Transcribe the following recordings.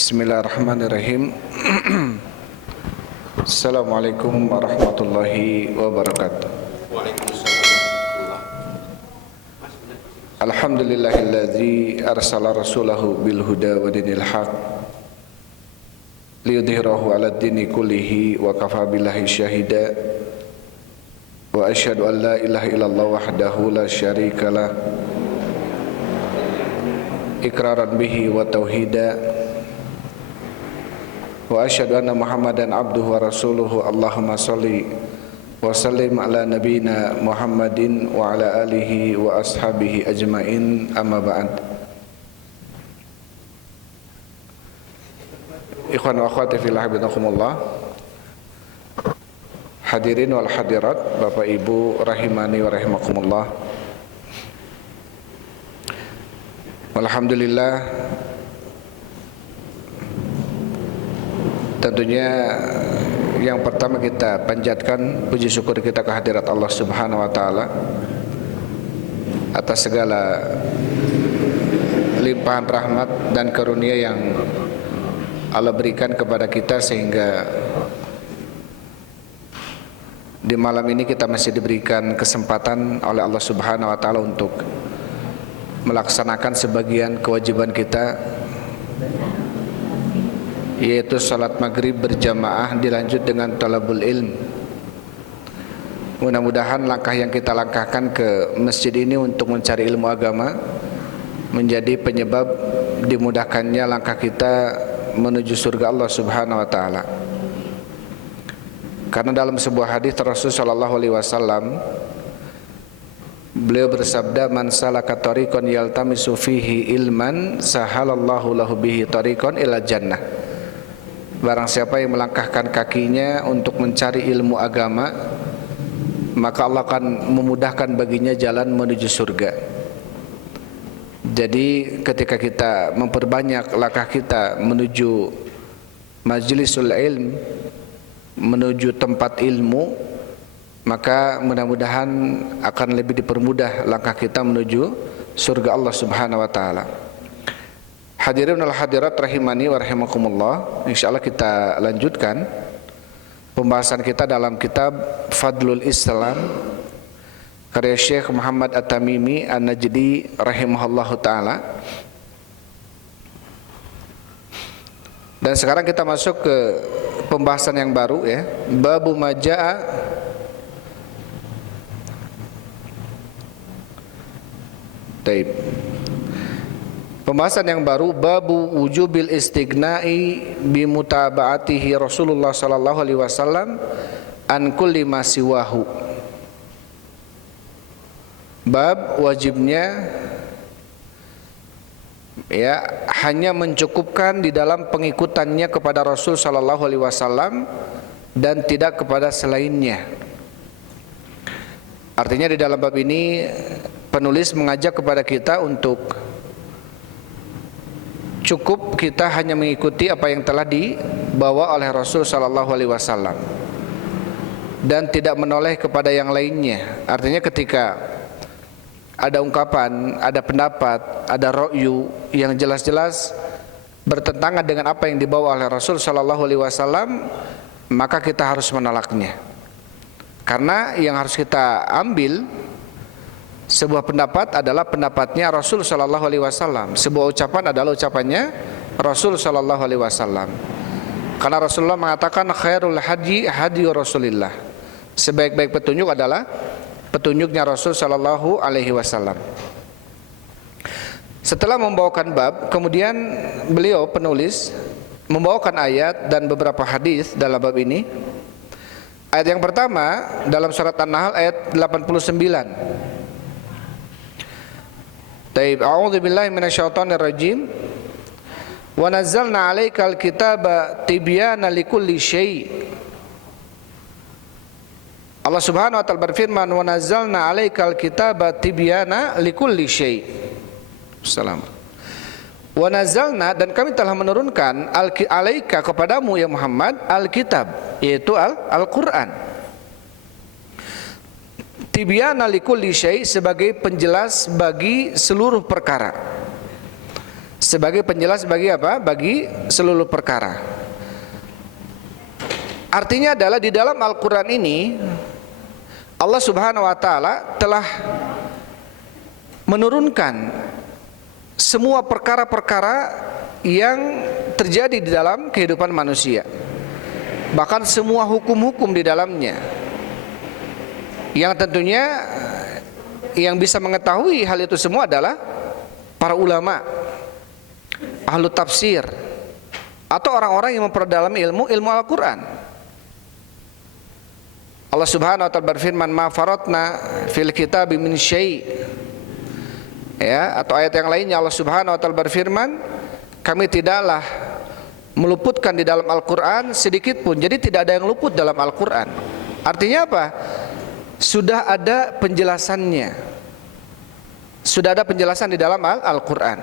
Bismillahirrahmanirrahim. Assalamualaikum warahmatullahi wabarakatuh. Alhamdulillahilladzi arsala rasulahu bil huda wa dinil haq liyudhhirahu 'alad dini kullihi wa kafa billahi syahida wa asyhadu an la ilaha illallah wahdahu la syarikalah iqraran bihi wa tauhida wa asyhadu anna Muhammadan abduhu wa rasuluhu. Allahumma shalli wa sallim ala nabiyyina Muhammadin wa ala alihi wa ashabihi ajmain, amma ba'd. Ikhwan wa akhwati fillah binakumullah, hadirin wal hadirat, Bapak Ibu rahimani wa rahimakumullah. Alhamdulillah, tentunya yang pertama kita panjatkan puji syukur kita kehadirat Allah Subhanahu wa taala atas segala limpahan rahmat dan karunia yang Allah berikan kepada kita, sehingga di malam ini kita masih diberikan kesempatan oleh Allah Subhanahu wa taala untuk melaksanakan sebagian kewajiban kita, yaitu salat maghrib berjamaah dilanjut dengan talabul ilm. Mudah-mudahan langkah yang kita langkahkan ke masjid ini untuk mencari ilmu agama menjadi penyebab dimudahkannya langkah kita menuju surga Allah Subhanahu wa taala. Karena dalam sebuah hadis Rasul sallallahu alaihi wasallam, beliau bersabda, man salaka tariqan yaltamisu fihi ilman sahalallahu lahu bihi tariqan ila jannah. Barang siapa yang melangkahkan kakinya untuk mencari ilmu agama, maka Allah akan memudahkan baginya jalan menuju surga. Jadi ketika kita memperbanyak langkah kita menuju majlisul ilm, menuju tempat ilmu, maka mudah-mudahan akan lebih dipermudah langkah kita menuju surga Allah Subhanahu wa taala. Hadirin wal hadirat rahimani wa rahimakumullah, insyaallah kita lanjutkan pembahasan kita dalam kitab Fadlul Islam karya Syekh Muhammad At-Tamimi An-Najdi rahimahullahu taala. Dan sekarang kita masuk ke pembahasan yang baru, ya, babu majaa taib. Pembahasan yang baru, babu wujubil istighna'i bimutaba'atihi Rasulullah sallallahu alaihi wasallam an kulli ma siwahu. Bab wajibnya, ya, hanya mencukupkan di dalam pengikutannya kepada Rasul sallallahu alaihi wasallam dan tidak kepada selainnya. Artinya di dalam bab ini penulis mengajak kepada kita untuk cukup kita hanya mengikuti apa yang telah dibawa oleh Rasul sallallahu alaihi wasallam dan tidak menoleh kepada yang lainnya. Artinya ketika ada ungkapan, ada pendapat, ada ra'yu yang jelas-jelas bertentangan dengan apa yang dibawa oleh Rasul sallallahu alaihi wasallam, maka kita harus menolaknya. Karena yang harus kita ambil, sebuah pendapat adalah pendapatnya Rasul sallallahu alaihi wasallam, sebuah ucapan adalah ucapannya Rasul sallallahu alaihi wasallam. Karena Rasulullah mengatakan khairul hadi hadi Rasulillah, sebaik-baik petunjuk adalah petunjuknya Rasul sallallahu alaihi wasallam. Setelah membawakan bab, kemudian beliau penulis membawakan ayat dan beberapa hadis dalam bab ini. Ayat yang pertama dalam surat An-Nahl ayat 89. Taib, a'udzu billahi minasyaitonir rajim. Wa nazzalna 'alaikal kitaba tibyana likulli syai'. Allah Subhanahu wa taala berfirman, wa nazzalna 'alaikal kitaba tibyana likulli syai'. Salam. Wa nazzalna, dan kami telah menurunkan alaika kepadamu ya Muhammad al-kitab, yaitu Al-Qur'an. Tibyana likulli syai', sebagai penjelas bagi seluruh perkara. sebagai penjelas bagi apa? Bagi seluruh perkara. Artinya adalah di dalam Al-Quran ini Allah Subhanahu wa Ta'ala telah menurunkan semua perkara-perkara yang terjadi di dalam kehidupan manusia, bahkan semua hukum-hukum di dalamnya, yang tentunya yang bisa mengetahui hal itu semua adalah para ulama, ahlu tafsir, atau orang-orang yang memperdalami ilmu Al-Quran. Allah Subhanahu wa Ta'ala berfirman, ma faratna fil kitabi min syai'. Ya, atau ayat yang lainnya Allah Subhanahu wa Ta'ala berfirman, kami tidaklah meluputkan di dalam Al-Quran sedikit pun. Jadi tidak ada yang luput dalam Al-Quran. Artinya apa? Sudah ada penjelasannya. Sudah ada penjelasan di dalam Al-Quran.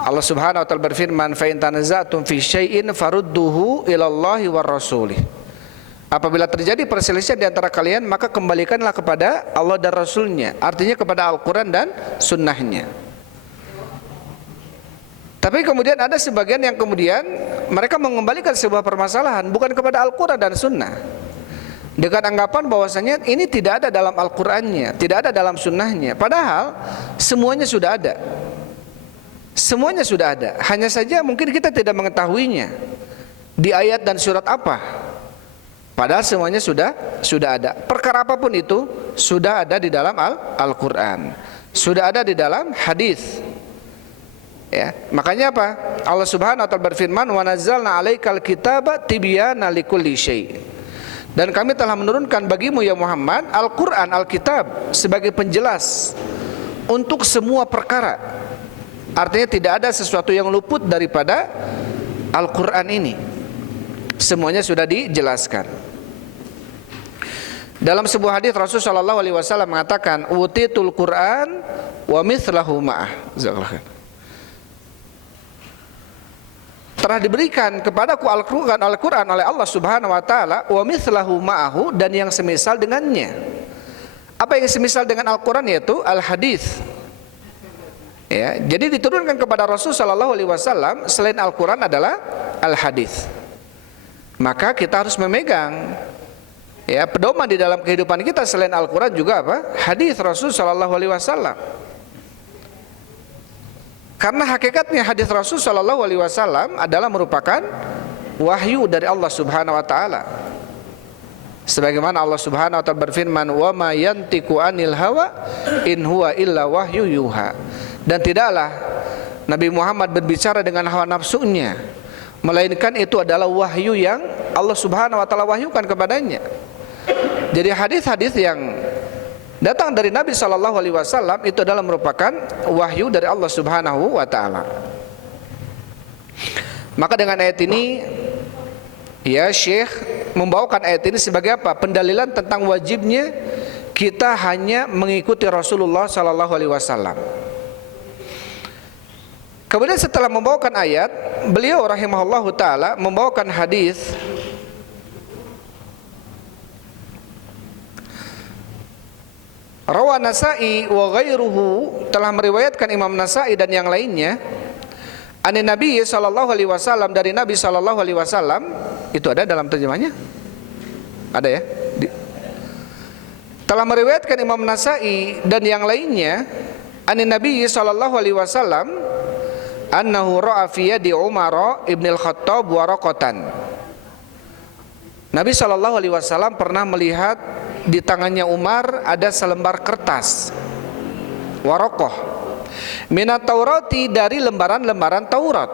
Allah Subhanahu wa Ta'ala berfirman, fa in tanaza'tum fi syai'in farudduhu ilallahi war rasulih. Apabila terjadi perselisihan di antara kalian, maka kembalikanlah kepada Allah dan Rasulnya. Artinya kepada Al-Quran dan Sunnahnya. Tapi kemudian ada sebagian yang kemudian mereka mengembalikan sebuah permasalahan bukan kepada Al-Quran dan Sunnah, dengan anggapan bahwasanya ini tidak ada dalam Al-Qurannya, tidak ada dalam Sunnahnya. Padahal semuanya sudah ada. Semuanya sudah ada. Hanya saja mungkin kita tidak mengetahuinya di ayat dan surat apa. Padahal semuanya sudah ada. Perkara apapun itu sudah ada di dalam Al-Quran, sudah ada di dalam hadis. Ya, makanya apa? Allah Subhanahu wa Ta'ala berfirman, wa nazzalna 'alaikal kitaba tibyana likulli syai'. Dan kami telah menurunkan bagimu ya Muhammad Al-Quran, Al-Kitab sebagai penjelas untuk semua perkara. Artinya tidak ada sesuatu yang luput daripada Al-Quran ini. Semuanya sudah dijelaskan. Dalam sebuah hadis Rasulullah SAW mengatakan, utitul Quran wa mithlahu ma'ah. Telah diberikan kepadaku Al-Quran oleh Allah Subhanahu wa Ta'ala wa mithlahu ma'ahu, dan yang semisal dengannya. Apa yang semisal dengan Al-Quran? Yaitu Al-Hadis. Ya, jadi diturunkan kepada Rasul sallallahu alaihi wasallam selain Al-Quran adalah Al-Hadis. Maka kita harus memegang, ya, pedoman di dalam kehidupan kita selain Al-Quran juga apa? Hadis Rasul sallallahu alaihi wasallam. Karena hakikatnya hadis Rasul sallallahu alaihi wasallam adalah merupakan wahyu dari Allah Subhanahu wa Ta'ala. Sebagaimana Allah Subhanahu wa Ta'ala berfirman, wa ma yantiqu anil hawa in huwa illa wahyu yuha. Dan tidaklah Nabi Muhammad berbicara dengan hawa nafsunya, melainkan itu adalah wahyu yang Allah Subhanahu wa Ta'ala wahyukan kepadanya. Jadi hadis-hadis yang datang dari Nabi sallallahu alaihi wasallam itu adalah merupakan wahyu dari Allah Subhanahu wa Ta'ala. Maka dengan ayat ini, ya, Syekh membawakan ayat ini sebagai apa? Pendalilan tentang wajibnya kita hanya mengikuti Rasulullah sallallahu alaihi wasallam. Kemudian setelah membawakan ayat, beliau rahimahullahu ta'ala membawakan hadis Rawa Nasa'i wa ghairuhu, telah meriwayatkan Imam Nasa'i dan yang lainnya, ani Nabi sallallahu alaihi wasallam, dari Nabi sallallahu alaihi wasallam. Itu ada dalam terjemahnya? Ada ya? Telah meriwayatkan Imam Nasa'i dan yang lainnya, ani Nabi sallallahu alaihi wasallam annahu ra'a fi yadi Umar ibn al-Khattab waraqatan. Nabi sallallahu alaihi wasallam pernah melihat di tangannya Umar ada selembar kertas, waraqah, minat Taurati, dari lembaran-lembaran Taurat.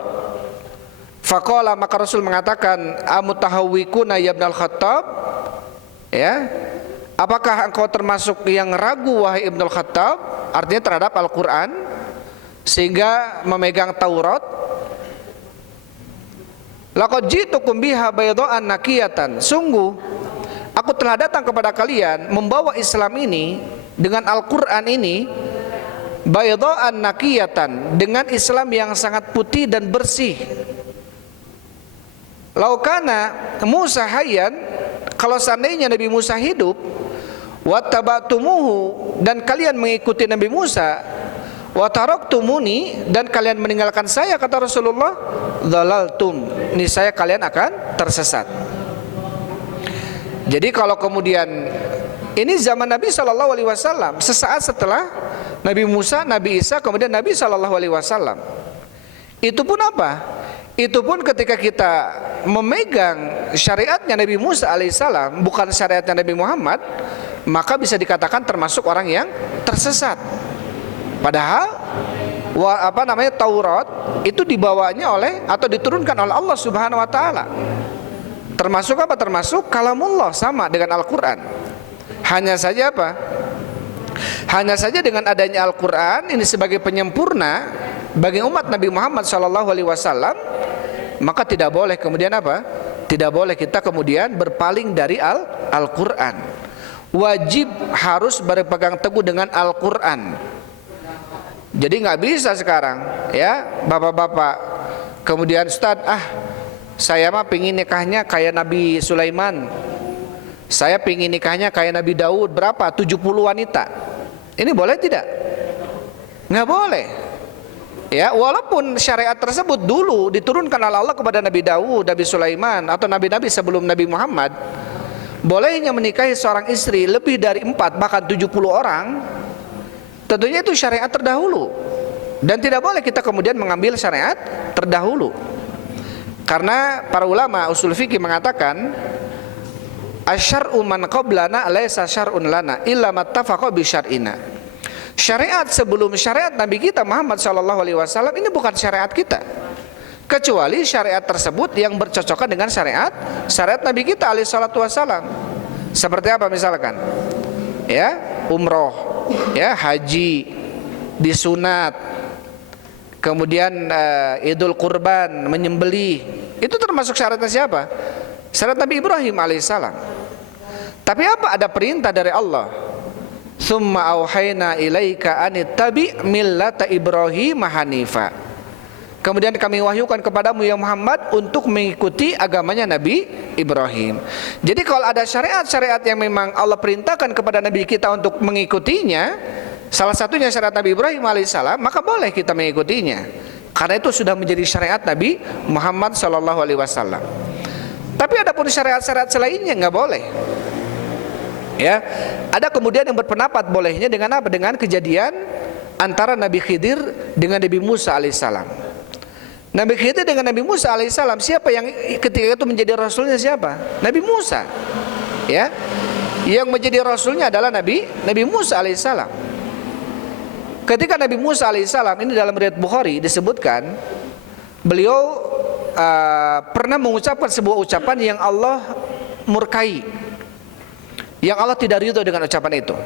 Faqala, maka Rasul mengatakan, amutahawwikuna ya ibn al-Khattab, ya, apakah engkau termasuk yang ragu wahai Ibn al-Khattab, artinya terhadap Al-Quran, sehingga memegang Taurat? Laqad ji'tukum biha baydha'an naqiyatan, sungguh aku telah datang kepada kalian membawa Islam ini dengan Al-Quran ini, baydha'an naqiyatan, dengan Islam yang sangat putih dan bersih. Laukana Musa hayyan, kalau seandainya Nabi Musa hidup, wattaba'tumuhu, dan kalian mengikuti Nabi Musa, Wa taraktumuni, dan kalian meninggalkan saya, kata Rasulullah, dhalaltum, niscaya kalian akan tersesat. Jadi kalau kemudian ini zaman Nabi Shallallahu Alaihi Wasallam, sesaat setelah Nabi Musa, Nabi Isa, kemudian Nabi Shallallahu Alaihi Wasallam. Itu pun apa? Itu pun ketika kita memegang syariatnya Nabi Musa alaihissalam, bukan syariatnya Nabi Muhammad, maka bisa dikatakan termasuk orang yang tersesat. Padahal Taurat itu dibawanya oleh atau diturunkan oleh Allah Subhanahu wa taala. Termasuk apa? Termasuk kalamullah, sama dengan Al-Qur'an. Hanya saja apa? Hanya saja dengan adanya Al-Qur'an ini sebagai penyempurna bagi umat Nabi Muhammad sallallahu alaihi wasallam, maka tidak boleh kemudian apa? Tidak boleh kita kemudian berpaling dari Al-Qur'an. Wajib harus berpegang teguh dengan Al-Qur'an. Jadi nggak bisa sekarang ya bapak-bapak kemudian, Ustadz, saya mah pingin nikahnya kayak Nabi Sulaiman, saya pingin nikahnya kayak Nabi Daud, berapa? 70 wanita. Ini boleh tidak? Nggak boleh. Ya, walaupun syariat tersebut dulu diturunkan oleh Allah kepada Nabi Daud, Nabi Sulaiman, atau nabi-nabi sebelum Nabi Muhammad, bolehnya menikahi seorang istri lebih dari 4 bahkan 70 orang. Tentunya itu syariat terdahulu, dan tidak boleh kita kemudian mengambil syariat terdahulu. Karena para ulama usul fikih mengatakan, asyar'u man qablana laysa syar'un lana illa mattafaqa bi syar'ina. Syariat sebelum syariat Nabi kita Muhammad sallallahu alaihi wasallam ini bukan syariat kita, kecuali syariat tersebut yang bercocokan dengan syariat Nabi kita alaihi salatu wasallam. Seperti apa misalkan? Ya, umroh, ya, haji, disunat, kemudian idul kurban, menyembelih, itu termasuk syaratnya siapa? Syarat Nabi Ibrahim alaihissalam. Tapi apa? Ada perintah dari Allah, tsumma auhayna ilaika anittabi millata Ibrahim hanifa. Kemudian kami wahyukan kepadamu ya Muhammad untuk mengikuti agamanya Nabi Ibrahim. Jadi kalau ada syariat-syariat yang memang Allah perintahkan kepada Nabi kita untuk mengikutinya, salah satunya syariat Nabi Ibrahim alaihissalam, maka boleh kita mengikutinya, karena itu sudah menjadi syariat Nabi Muhammad sallallahu alaihi wasallam. Tapi ada pun syariat-syariat selainnya nggak boleh. Ya, ada kemudian yang berpendapat bolehnya dengan apa? Dengan kejadian antara Nabi Khidir dengan Nabi Musa alaihissalam. Nabi Khidir dengan Nabi Musa alaihissalam, siapa yang ketika itu menjadi rasulnya? Siapa? Nabi Musa. Ya, yang menjadi rasulnya adalah Nabi Musa alaihissalam. Ketika Nabi Musa alaihissalam, ini dalam riwayat Bukhari disebutkan, beliau pernah mengucapkan sebuah ucapan yang Allah murkai, yang Allah tidak ridho dengan ucapan itu.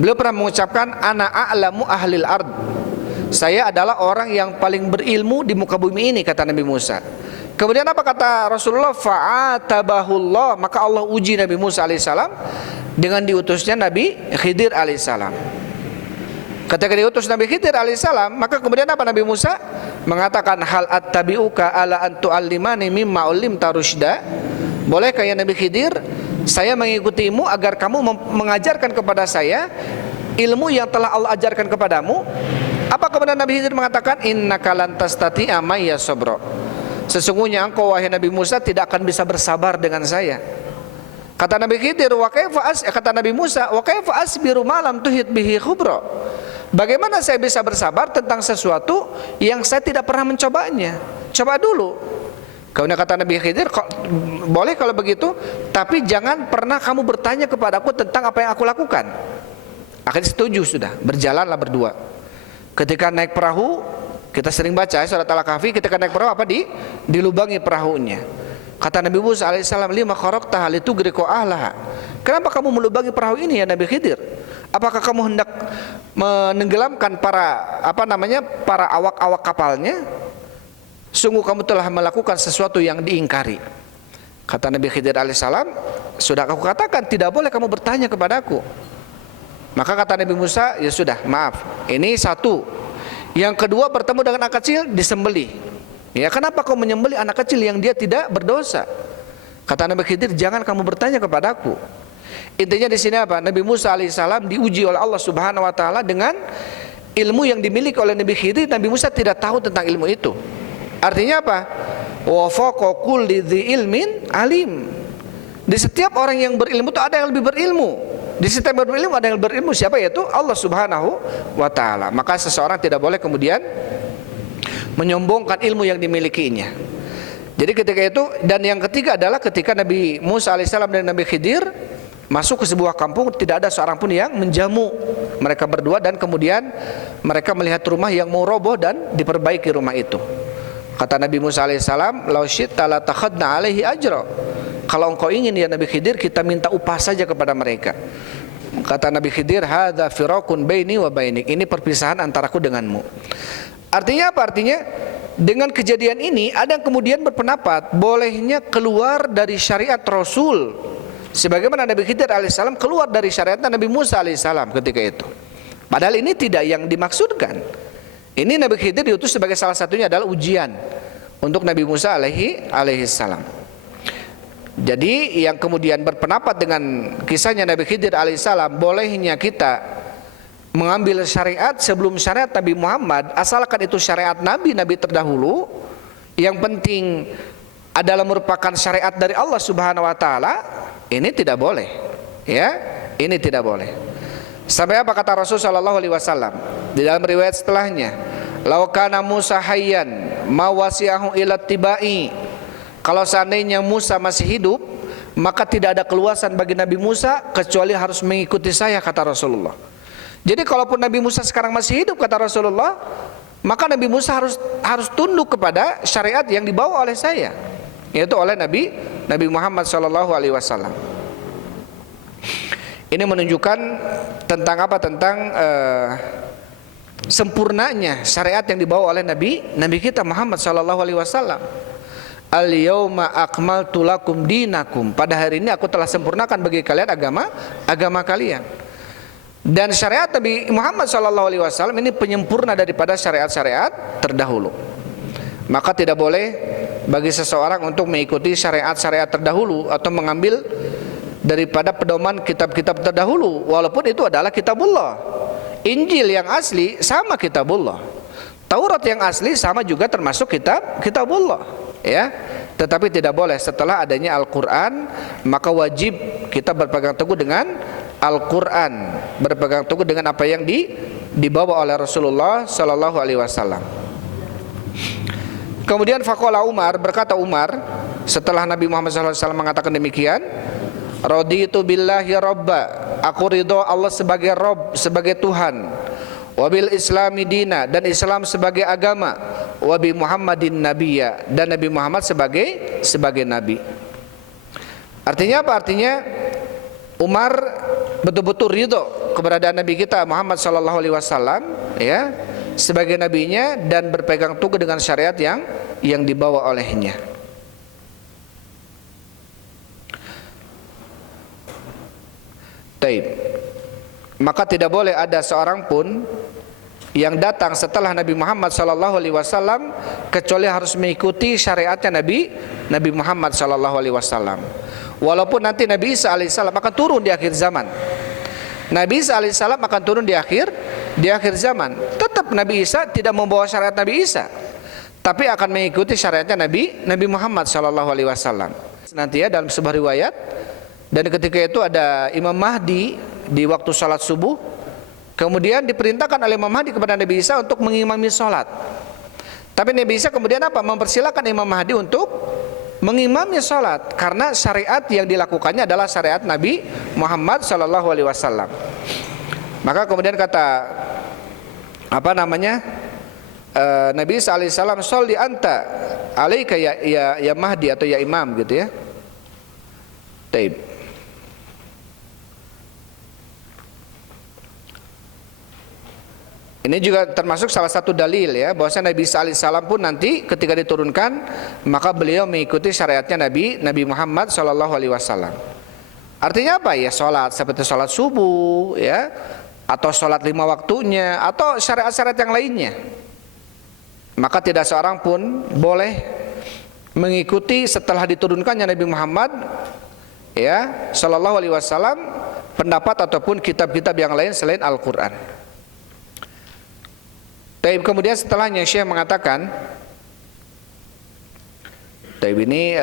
Beliau pernah mengucapkan, ana a'lamu ahlil ard, saya adalah orang yang paling berilmu di muka bumi ini, kata Nabi Musa. Kemudian apa kata Rasulullah? Fa'atabahullah, maka Allah uji Nabi Musa alaihissalam dengan diutusnya Nabi Khidir alaihissalam. Ketika diutus Nabi Khidir alaihissalam, maka kemudian apa? Nabi Musa mengatakan, hal attabi'uka ala an tu'allimani mimma ulimta rusyda. Bolehkah ya Nabi Khidir, saya mengikutimu agar kamu mengajarkan kepada saya ilmu yang telah Allah ajarkan kepadamu? Apa kemudian Nabi Khidir mengatakan, innaka lan tastati'a ma'ya sabra, sesungguhnya engkau wahai Nabi Musa tidak akan bisa bersabar dengan saya. Kata Nabi Khidir, kata Nabi Musa, wa kaifa asbiru ma lam tuhit bihi khubra, bagaimana saya bisa bersabar tentang sesuatu yang saya tidak pernah mencobanya? Coba dulu. Kemudian kata Nabi Khidir, boleh kalau begitu, tapi jangan pernah kamu bertanya kepadaku tentang apa yang aku lakukan. Akhirnya setuju, sudah berjalanlah berdua. Ketika naik perahu, kita sering baca surat Al-Kahfi, ketika naik perahu apa? Dilubangi perahunya. Kata Nabi Musa alaihissalam, lima kharaqtaha litugriqa ahlaha, kenapa kamu melubangi perahu ini ya Nabi Khidir? Apakah kamu hendak menenggelamkan para awak-awak kapalnya? Sungguh kamu telah melakukan sesuatu yang diingkari. Kata Nabi Khidir alaihissalam, sudah aku katakan tidak boleh kamu bertanya kepadaku. Maka kata Nabi Musa, ya sudah, maaf. Ini satu. Yang kedua, bertemu dengan anak kecil, disembelih. Ya, kenapa kau menyembelih anak kecil yang dia tidak berdosa? Kata Nabi Khidir, jangan kamu bertanya kepadaku. Intinya di sini apa? Nabi Musa alaihissalam diuji oleh Allah Subhanahu wa taala dengan ilmu yang dimiliki oleh Nabi Khidir, Nabi Musa tidak tahu tentang ilmu itu. Artinya apa? Wa faqa kulli dzi ilmin alim. Di setiap orang yang berilmu itu ada yang lebih berilmu. Di setiap berilmu ada yang berilmu. Siapa? Yaitu Allah Subhanahu wa taala. Maka seseorang tidak boleh kemudian menyombongkan ilmu yang dimilikinya. Jadi ketika itu, dan yang ketiga adalah ketika Nabi Musa alaihissalam dan Nabi Khidir masuk ke sebuah kampung, tidak ada seorang pun yang menjamu mereka berdua, dan kemudian mereka melihat rumah yang mau roboh dan diperbaiki rumah itu. Kata Nabi Musa alaihissalam, "Lau syi'ta la takhadna alaihi ajra." Kalau engkau ingin ya Nabi Khidir, kita minta upah saja kepada mereka. Kata Nabi Khidir, "Hadza firaqun baini wa bainik." Ini perpisahan antaraku denganmu. Artinya apa? Artinya dengan kejadian ini ada yang kemudian berpendapat bolehnya keluar dari syariat Rasul, sebagaimana Nabi Khidir alaihissalam keluar dari syariat Nabi Musa alaihissalam ketika itu. Padahal ini tidak yang dimaksudkan. Ini Nabi Khidir diutus sebagai salah satunya adalah ujian untuk Nabi Musa alaihissalam. Jadi yang kemudian berpendapat dengan kisahnya Nabi Khidir alaihissalam, bolehnya kita mengambil syariat sebelum syariat Nabi Muhammad, asalkan itu syariat Nabi terdahulu, yang penting adalah merupakan syariat dari Allah Subhanahu wa taala, ini tidak boleh. Ya, ini tidak boleh. Sampai apa kata Rasul sallallahu alaihi wasallam di dalam riwayat setelahnya, "Lau kana Musa hayyan ma wasi'ahu ila tibai." Kalau seandainya Musa masih hidup, maka tidak ada keluasan bagi Nabi Musa kecuali harus mengikuti saya, kata Rasulullah. Jadi kalaupun Nabi Musa sekarang masih hidup, kata Rasulullah, maka Nabi Musa harus tunduk kepada syariat yang dibawa oleh saya, yaitu oleh Nabi Muhammad SAW. Ini menunjukkan tentang apa? Tentang sempurnanya syariat yang dibawa oleh Nabi kita Muhammad SAW. Al-yauma akmaltu lakum dinakum. Pada hari ini aku telah sempurnakan bagi kalian agama kalian. Dan syariat Nabi Muhammad SAW ini penyempurna daripada syariat-syariat terdahulu. Maka tidak boleh bagi seseorang untuk mengikuti syariat-syariat terdahulu atau mengambil daripada pedoman kitab-kitab terdahulu, walaupun itu adalah kitabullah. Injil yang asli sama kitabullah. Taurat yang asli sama juga termasuk kitabullah. Ya, tetapi tidak boleh setelah adanya Al-Quran, maka wajib kita berpegang teguh dengan Al-Quran, berpegang teguh dengan apa yang dibawa oleh Rasulullah Sallallahu Alaihi Wasallam. Kemudian faqala Umar, berkata Umar setelah Nabi Muhammad SAW mengatakan demikian, "Raditu billahi robba." Aku ridho Allah sebagai Rob, sebagai Tuhan. Wabil islami dina, dan Islam sebagai agama. Wabi Muhammadin nabiyya, dan Nabi Muhammad sebagai nabi. Artinya apa? Artinya Umar betul-betul ridho keberadaan Nabi kita Muhammad SAW, ya, sebagai nabinya, dan berpegang teguh dengan syariat yang dibawa olehnya. Taib. Maka tidak boleh ada seorang pun yang datang setelah Nabi Muhammad SAW kecuali harus mengikuti syariatnya Nabi Muhammad SAW. Walaupun nanti Nabi Isa alaihissalam akan turun di akhir zaman. Nabi Isa alaihissalam akan turun di akhir zaman. Tetap Nabi Isa tidak membawa syariat Nabi Isa, tapi akan mengikuti syariatnya Nabi Muhammad SAW. Nanti ya dalam sebuah riwayat, dan ketika itu ada Imam Mahdi di waktu salat subuh, kemudian diperintahkan oleh Imam Mahdi kepada Nabi Isa untuk mengimami salat. Tapi Nabi Isa kemudian apa? Mempersilakan Imam Mahdi untuk mengimami salat, karena syariat yang dilakukannya adalah syariat Nabi Muhammad SAW. Maka kemudian kata Nabi Isa alaihissalam, "Sholli anta alaika ya Mahdi," atau ya Imam gitu ya. Taib. Ini juga termasuk salah satu dalil ya, bahwasanya Nabi Isa alaihissalam pun nanti ketika diturunkan, maka beliau mengikuti syariatnya Nabi Muhammad SAW. Artinya apa ya? Sholat seperti sholat subuh ya, atau sholat 5 waktunya, atau syariat-syariat yang lainnya. Maka tidak seorang pun boleh mengikuti setelah diturunkannya Nabi Muhammad ya Sallallahu Alaihi Wasallam pendapat ataupun kitab-kitab yang lain selain Al-Quran. Taib, kemudian setelahnya Syekh mengatakan, taib ini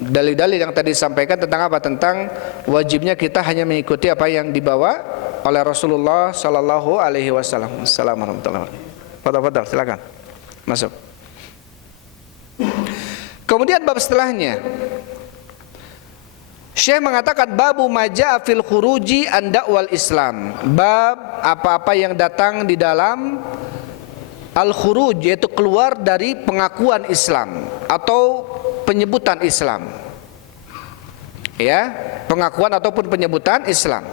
dalil-dalil yang tadi disampaikan tentang apa? Tentang wajibnya kita hanya mengikuti apa yang dibawa oleh Rasulullah sallallahu alaihi wasallam. Assalamualaikum warahmatullahi wabarakatuh. Fadhal, silakan. Masuk. Kemudian bab setelahnya Syekh mengatakan babu maja'a fil khuruji an da'wal Islam. Bab apa-apa yang datang di dalam al-khuruj, yaitu keluar dari pengakuan Islam atau penyebutan Islam. Ya, pengakuan ataupun penyebutan Islam.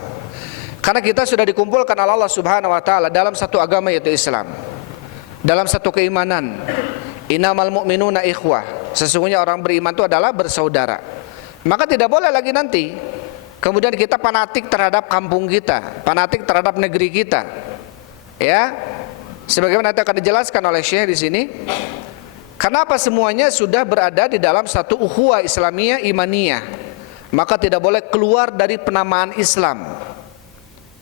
Karena kita sudah dikumpulkan oleh Allah Subhanahu wa taala dalam satu agama, yaitu Islam. Dalam satu keimanan. Innamal mu'minuna ikhwah. Sesungguhnya orang beriman itu adalah bersaudara. Maka tidak boleh lagi nanti kemudian kita fanatik terhadap kampung kita, fanatik terhadap negeri kita. Ya. Sebagaimana nanti akan dijelaskan oleh Syekh di sini. Kenapa semuanya sudah berada di dalam satu ukhuwah Islamiyah imaniyah. Maka tidak boleh keluar dari penamaan Islam.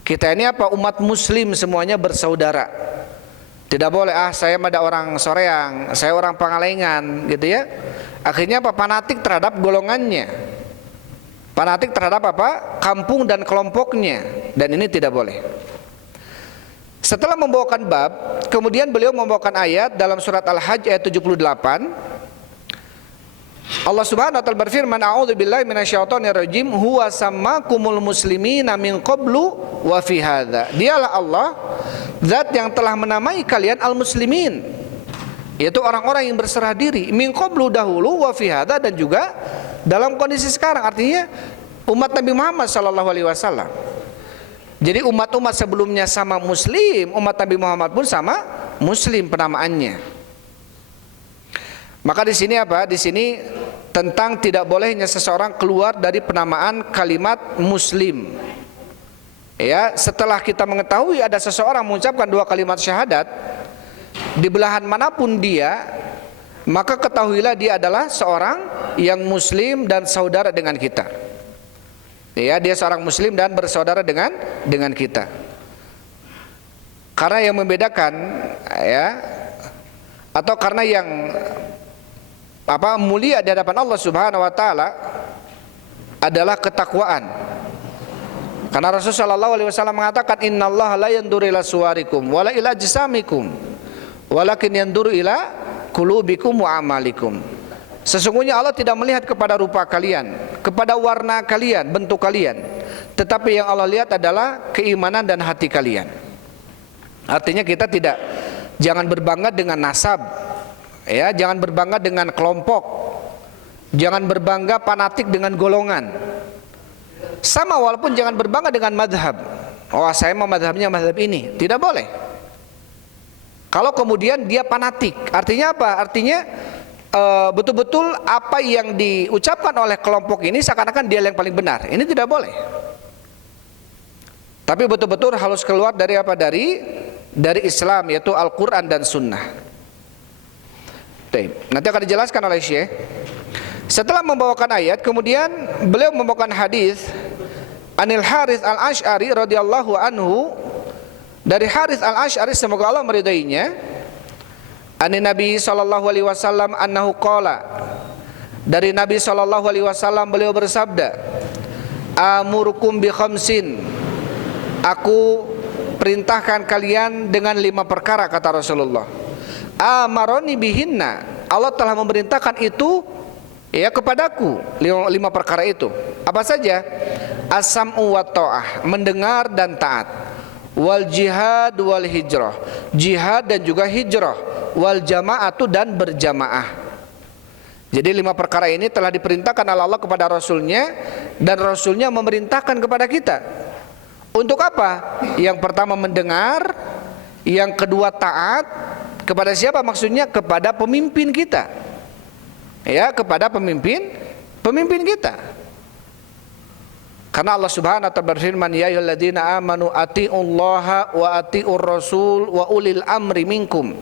Kita ini apa? Umat muslim semuanya bersaudara. Tidak boleh saya ada orang Soreang, saya orang Pangalengan gitu ya. Akhirnya apa? Fanatik terhadap golongannya. Fanatik terhadap apa? Kampung dan kelompoknya. Dan ini tidak boleh. Setelah membawakan bab, kemudian beliau membawakan ayat dalam surat Al-Hajj ayat 78. Allah Subhanahu wa taala berfirman, "A'udzubillahi minasyaitonirrajim, huwa sammakumul muslimina min qablu wa fi hadza." Dialah Allah, zat yang telah menamai kalian al-muslimin, yaitu orang-orang yang berserah diri, min qablu dahulu wa fi hadza, dan juga dalam kondisi sekarang, artinya umat Nabi Muhammad sallallahu alaihi wasallam. Jadi umat-umat sebelumnya sama muslim, umat Nabi Muhammad pun sama muslim penamaannya. Maka di sini apa? Di sini tentang tidak bolehnya seseorang keluar dari penamaan kalimat muslim. Ya, setelah kita mengetahui ada seseorang mengucapkan dua kalimat syahadat di belahan manapun dia, maka ketahuilah dia adalah seorang yang muslim dan saudara dengan kita. Ya, dia seorang muslim dan bersaudara dengan kita. Karena yang membedakan ya, atau karena yang mulia di hadapan Allah Subhanahu wa taala adalah ketakwaan. Karena Rasulullah sallallahu alaihi wasallam mengatakan, "Innallaha la yanzuru ila suwarikum wala ila ajsamikum, walakin yanzuru ila qulubikum wa amalikum." Sesungguhnya Allah tidak melihat kepada rupa kalian, kepada warna kalian, bentuk kalian, tetapi yang Allah lihat adalah keimanan dan hati kalian. Artinya kita jangan berbangga dengan nasab, ya, jangan berbangga dengan kelompok, jangan berbangga fanatik dengan golongan. Sama, walaupun jangan berbangga dengan madhab. Oh, saya mau madhabnya madhab ini, tidak boleh. Kalau kemudian dia fanatik, artinya apa? Artinya betul-betul apa yang diucapkan oleh kelompok ini seakan-akan dia yang paling benar. Ini tidak boleh. Tapi betul-betul harus keluar dari apa? Dari Islam, yaitu Al-Quran dan Sunnah. Nanti akan dijelaskan oleh Syekh. Setelah membawakan ayat, kemudian beliau membawakan hadis Anil Harits Al-Asy'ari radhiyallahu anhu, dari Harits Al-Asy'ari semoga Allah meridainya, Ani Nabi sallallahu alaihi wasallam annahu qala, dari Nabi sallallahu alaihi wasallam beliau bersabda, amurukum bi khamsin, aku perintahkan kalian dengan 5 perkara, kata Rasulullah. Amaroni bihinna, Allah telah memerintahkan itu ya kepadaku, 5 perkara itu. Apa saja? As-sam'u wa ta'ah, mendengar dan taat. Wal jihad wal hijrah, jihad dan juga hijrah. Wal jama'atu, dan berjamaah. Jadi 5 perkara ini telah diperintahkan oleh Allah kepada Rasulnya, dan Rasulnya memerintahkan kepada kita. Untuk apa? Yang pertama mendengar, yang kedua taat. Kepada siapa maksudnya? Kepada pemimpin kita. Ya, kepada pemimpin kita. Karena Allah Subhanahu wa ta'ala berfirman, ya ayyuhalladzina amanu atiullaha wa atiur rasul wa ulil amri minkum.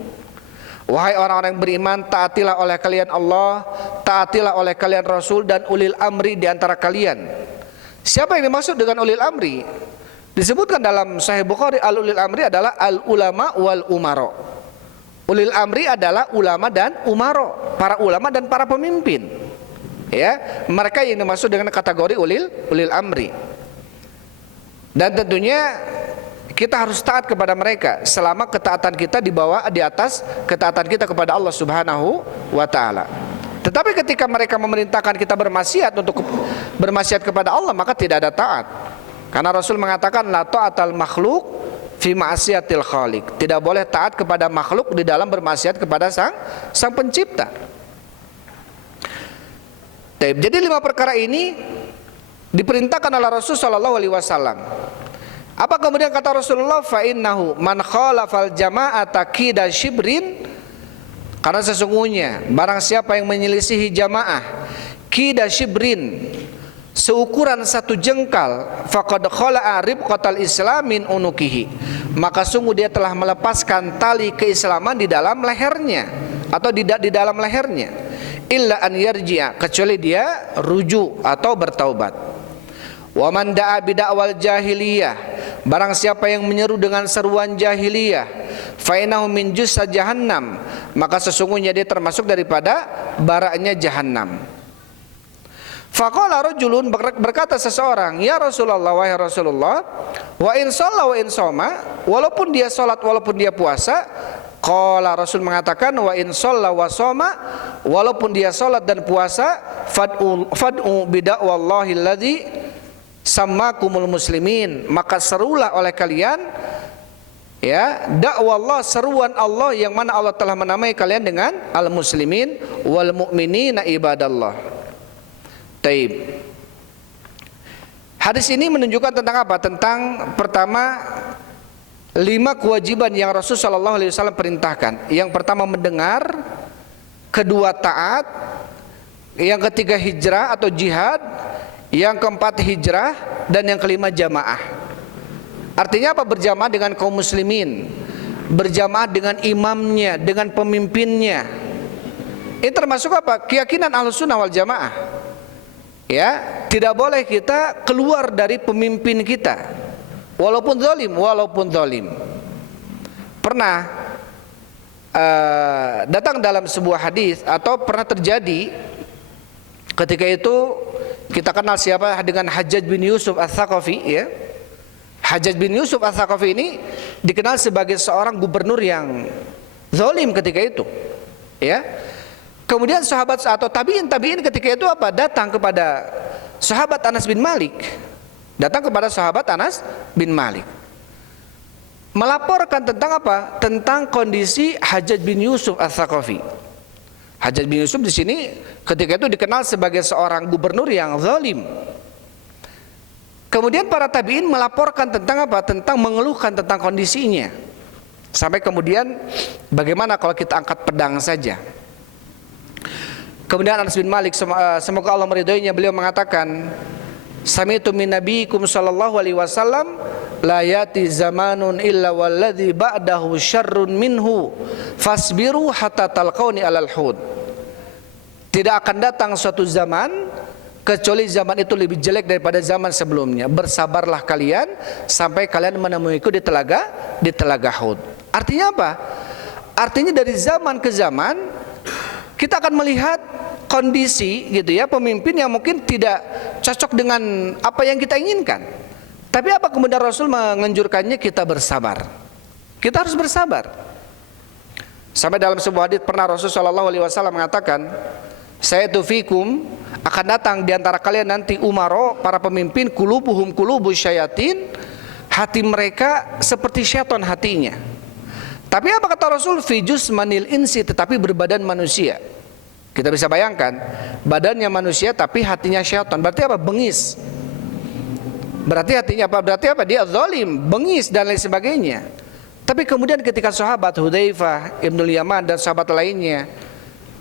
Wahai orang-orang yang beriman, taatilah oleh kalian Allah, taatilah oleh kalian Rasul, dan ulil amri di antara kalian. Siapa yang dimaksud dengan ulil amri? Disebutkan dalam Sahih Bukhari, al ulil amri adalah al ulama wal umara. Ulil amri adalah ulama dan umaro, para ulama dan para pemimpin. Ya, mereka yang dimaksud dengan kategori ulil amri. Dan tentunya kita harus taat kepada mereka selama ketaatan kita di atas ketaatan kita kepada Allah Subhanahu wa taala. Tetapi ketika mereka memerintahkan kita bermaksiat untuk bermaksiat kepada Allah, maka tidak ada taat. Karena Rasul mengatakan la ta'atal makhluk fi ma'siyatil khaliq. Tidak boleh taat kepada makhluk di dalam bermaksiat kepada sang pencipta. Jadi 5 perkara ini diperintahkan oleh Rasul sallallahu alaihi wasallam. Apa kemudian kata Rasulullah, fa innahu man khalafal jama'ata qida shibrin, karena sesungguhnya barang siapa yang menyelisihi jamaah qida shibrin, seukuran 1 jengkal, faqad khala'a ribqatal islamin unukihi, maka sungguh dia telah melepaskan tali keislaman di dalam lehernya atau di dalam lehernya, illa an yarji'a, kecuali dia rujuk atau bertaubat. Wa man da'a bid'awal jahiliyah, barang siapa yang menyeru dengan seruan jahiliyah, fa innahu min jussa jahannam, maka sesungguhnya dia termasuk daripada baraknya jahannam. Faqala rajulun, berkata seseorang, ya Rasulullah, wahai Rasulullah, wa in shalla wa in shoma, walaupun dia salat walaupun dia puasa. Qala, Rasul mengatakan, wa in shalla wa shoma, walaupun dia salat dan puasa, fad'u bida'wallahi alladzi sammakumul muslimin, maka serulah oleh kalian, ya, dakwallah, seruan Allah yang mana Allah telah menamai kalian dengan al-muslimin wal mu'minina ibadallah. Taib. Hadis ini menunjukkan tentang apa? Tentang pertama 5 kewajiban yang Rasul sallallahu alaihi wasallam perintahkan. Yang pertama mendengar, kedua taat, yang ketiga hijrah atau jihad, yang keempat hijrah, dan yang kelima jamaah. Artinya apa? Berjamaah dengan kaum muslimin, berjamaah dengan imamnya, dengan pemimpinnya. Ini termasuk apa? Keyakinan Ahlussunnah wal Jamaah. Ya, tidak boleh kita keluar dari pemimpin kita. Walaupun zalim. Pernah datang dalam sebuah hadis, atau pernah terjadi ketika itu, kita kenal siapa dengan Hajjaj bin Yusuf Ats-Tsaqafi, ya. Hajjaj bin Yusuf Ats-Tsaqafi ini dikenal sebagai seorang gubernur yang zalim ketika itu, ya. Kemudian sahabat atau tabi'in ketika itu apa? Datang kepada sahabat Anas bin Malik. Melaporkan tentang apa? Tentang kondisi Hajjaj bin Yusuf Ats-Tsaqafi. Hajjaj bin Yusuf di sini ketika itu dikenal sebagai seorang gubernur yang zalim. Kemudian para tabi'in melaporkan tentang apa? Tentang mengeluhkan tentang kondisinya. Sampai kemudian, bagaimana kalau kita angkat pedang saja? Kemudian Anas bin Malik, semoga Allah meridhoinya, beliau mengatakan, sami'tu min nabiyikum sallallahu alaihi wasallam, la yati zamanun illa walladzi ba'dahu syarrun minhu fasbiru hatta talqauni alal hud. Tidak akan datang suatu zaman kecuali zaman itu lebih jelek daripada zaman sebelumnya. Bersabarlah kalian sampai kalian menemuiku di telaga Hud. Artinya apa? Artinya dari zaman ke zaman kita akan melihat kondisi, gitu ya, pemimpin yang mungkin tidak cocok dengan apa yang kita inginkan. Tapi apa kemudian Rasul menganjurkannya? Kita bersabar. Kita harus bersabar. Sampai dalam sebuah hadis pernah Rasul sallallahu alaihi wasallam mengatakan, sayatu fikum, akan datang di antara kalian nanti umaro, para pemimpin, qulubuhum qulubus syayatin, hati mereka seperti syaitan hatinya. Tapi apa kata Rasul? Fi jusmanil insi, tetapi berbadan manusia. Kita bisa bayangkan, badannya manusia tapi hatinya syaitan. Berarti apa? Bengis. Berarti hatinya apa? Berarti apa? Dia zalim, bengis dan lain sebagainya. Tapi kemudian ketika sahabat Hudzaifah Ibnul Yaman dan sahabat lainnya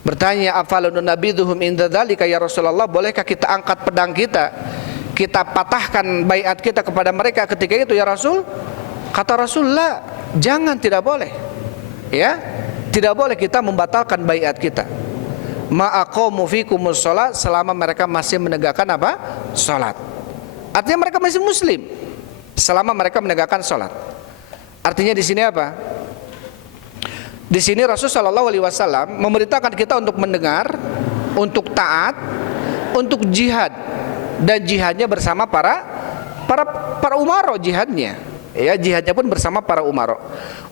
bertanya, afalun nabidhuhum inda dzalika ya Rasulullah, bolehkah kita angkat pedang kita patahkan baiat kita kepada mereka ketika itu ya Rasul? Kata Rasulullah, jangan, tidak boleh. Ya, tidak boleh kita membatalkan baiat kita. Ma'aqamu fikumus shalah, selama mereka masih menegakkan apa? Salat. Artinya mereka masih muslim selama mereka menegakkan salat. Artinya di sini apa? Di sini Rasulullah SAW memerintahkan kita untuk mendengar, untuk taat, untuk jihad, dan jihadnya bersama para umaro jihadnya. Ya, jihadnya pun bersama para umaro.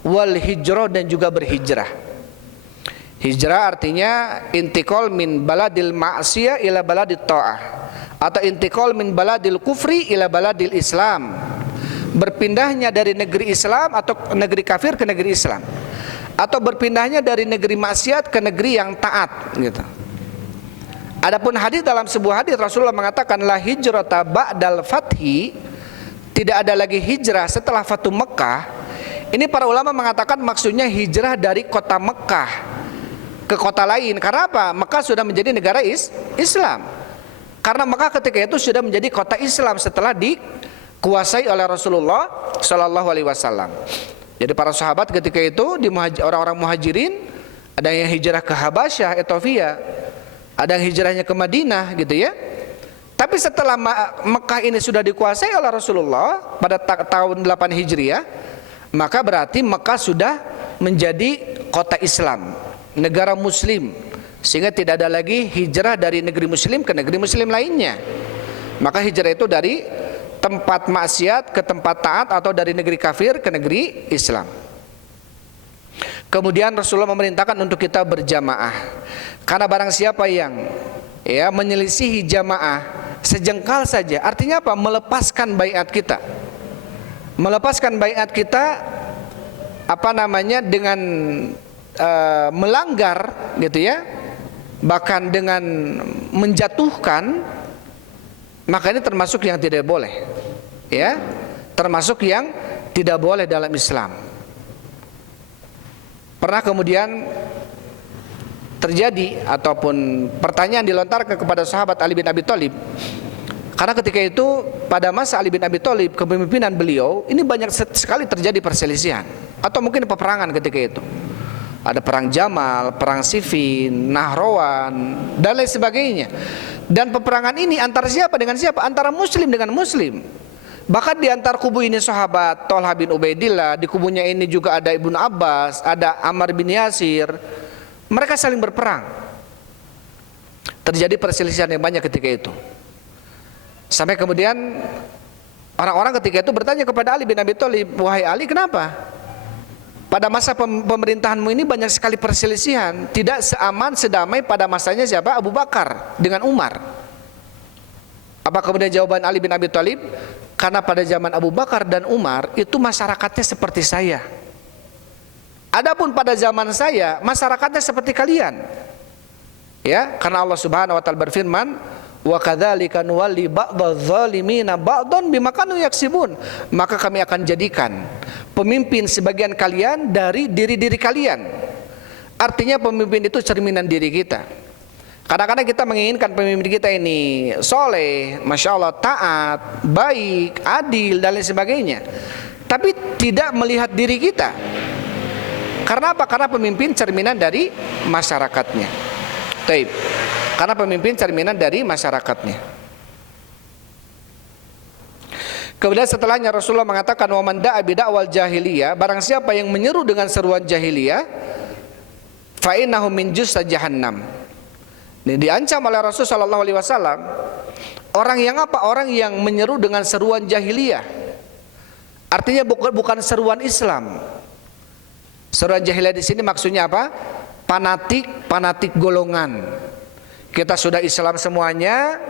Wal hijrah, dan juga berhijrah. Hijrah artinya intikal min baladil ma'siyah ila baladit ta'ah, atau intikal min baladil kufri ila baladil Islam. Berpindahnya dari negeri Islam atau negeri kafir ke negeri Islam, atau berpindahnya dari negeri maksiat ke negeri yang taat gitu. Adapun hadis, dalam sebuah hadis Rasulullah mengatakan la hijrata ba'dal fathi, tidak ada lagi hijrah setelah Fatu Mekah. Ini para ulama mengatakan maksudnya hijrah dari kota Mekah ke kota lain. Karena apa? Mekah sudah menjadi negara Islam. Karena Mekah ketika itu sudah menjadi kota Islam setelah dikuasai oleh Rasulullah Shallallahu Alaihi Wasallam. Jadi para sahabat ketika itu, orang-orang muhajirin, ada yang hijrah ke Habasyah, Ethiopia, ada yang hijrahnya ke Madinah gitu ya. Tapi setelah Mekah ini sudah dikuasai oleh Rasulullah pada tahun 8 Hijriah, maka berarti Mekah sudah menjadi kota Islam, negara muslim, sehingga tidak ada lagi hijrah dari negeri muslim ke negeri muslim lainnya. Maka hijrah itu dari tempat maksiat ke tempat taat, atau dari negeri kafir ke negeri Islam. Kemudian Rasulullah memerintahkan untuk kita berjamaah, karena barang siapa yang menyelisihi jamaah sejengkal saja, artinya apa? Melepaskan baiat kita. Melepaskan baiat kita dengan melanggar gitu ya, bahkan dengan menjatuhkan, maka ini termasuk yang tidak boleh, ya, termasuk yang tidak boleh dalam Islam. Pernah kemudian terjadi ataupun pertanyaan dilontarkan kepada sahabat Ali bin Abi Thalib, karena ketika itu pada masa Ali bin Abi Thalib, kepemimpinan beliau ini banyak sekali terjadi perselisihan atau mungkin peperangan ketika itu. Ada perang Jamal, perang Siffin, Nahrawan, dan lain sebagainya. Dan peperangan ini antara siapa dengan siapa? Antara muslim dengan muslim. Bahkan di antar kubu ini sahabat Thalha bin Ubaidillah, di kubunya ini juga ada Ibnu Abbas, ada Ammar bin Yasir. Mereka saling berperang. Terjadi perselisihan yang banyak ketika itu. Sampai kemudian orang-orang ketika itu bertanya kepada Ali bin Abi Thalib, "Wahai Ali, kenapa? Pada masa pemerintahanmu ini banyak sekali perselisihan, tidak seaman, sedamai pada masanya siapa? Abu Bakar dengan Umar." Apa kemudian jawaban Ali bin Abi Thalib? Karena pada zaman Abu Bakar dan Umar itu masyarakatnya seperti saya. Adapun pada zaman saya masyarakatnya seperti kalian. Ya, karena Allah Subhanahu wa taala berfirman, wa kadzalika nuwalli ba'dadz zalimina ba'dhan bima kanu yaksibun. Maka kami akan jadikan pemimpin sebagian kalian dari diri-diri kalian. Artinya pemimpin itu cerminan diri kita. Kadang-kadang kita menginginkan pemimpin kita ini soleh, masya Allah, taat, baik, adil, dan lain sebagainya, tapi tidak melihat diri kita. Karena apa? Karena pemimpin cerminan dari masyarakatnya. Taib. Karena pemimpin cerminan dari masyarakatnya. Kemudian setelahnya Rasulullah mengatakan, wa man da'a bid'awal jahiliyah, barang siapa yang menyeru dengan seruan jahiliyah, fa innahu min justa jahannam. Ini diancam oleh Rasul sallallahu alaihi wasallam. Orang yang apa? Orang yang menyeru dengan seruan jahiliyah. Artinya bukan seruan Islam. Seruan jahiliyah di sini maksudnya apa? Fanatik golongan. Kita sudah Islam semuanya,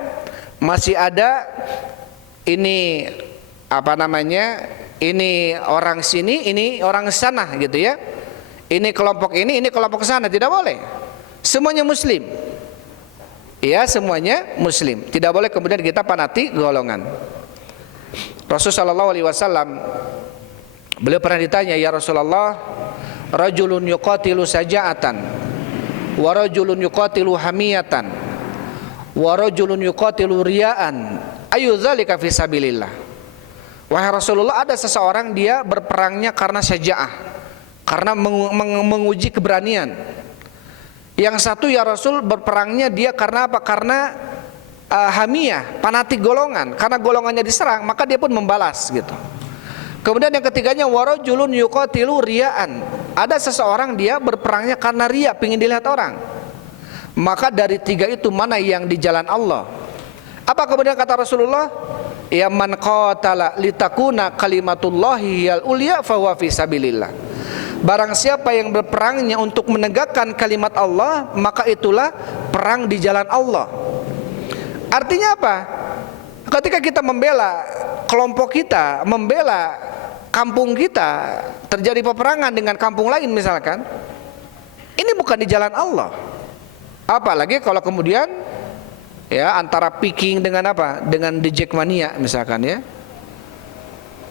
masih ada ini ini orang sini, ini orang sana gitu ya. Ini kelompok ini kelompok sana, tidak boleh. Semuanya muslim. Ya, semuanya muslim. Tidak boleh kemudian kita fanatik golongan. Rasulullah sallallahu alaihi wasallam, beliau pernah ditanya, ya Rasulullah, rajulun yuqatilu saja'atan, wa rajulun yuqatilu hamiyatan, wa rajulun yuqatilu riya'an, ayu dzalika fi sabilillah. Wahai Rasulullah, ada seseorang dia berperangnya karena syaja'ah, karena menguji keberanian. Yang satu, ya Rasul, berperangnya dia karena apa? Karena hamiyah, fanatik golongan, karena golongannya diserang maka dia pun membalas gitu. Kemudian yang ketiganya, wa rajulun yuqatilu riya'an, Ada seseorang dia berperangnya karena riya, ingin dilihat orang. Maka dari tiga itu mana yang di jalan Allah? Apa kemudian kata Rasulullah? Ya man qatala litakuna kalimatullahi al ulya fahuwa fi sabilillah. Barang siapa yang berperangnya untuk menegakkan kalimat Allah, maka itulah perang di jalan Allah. Artinya apa? Ketika kita membela kelompok kita, membela kampung kita, terjadi peperangan dengan kampung lain misalkan, ini bukan di jalan Allah. Apalagi kalau kemudian ya antara picking dengan apa? Dengan the Jackmania misalkan ya.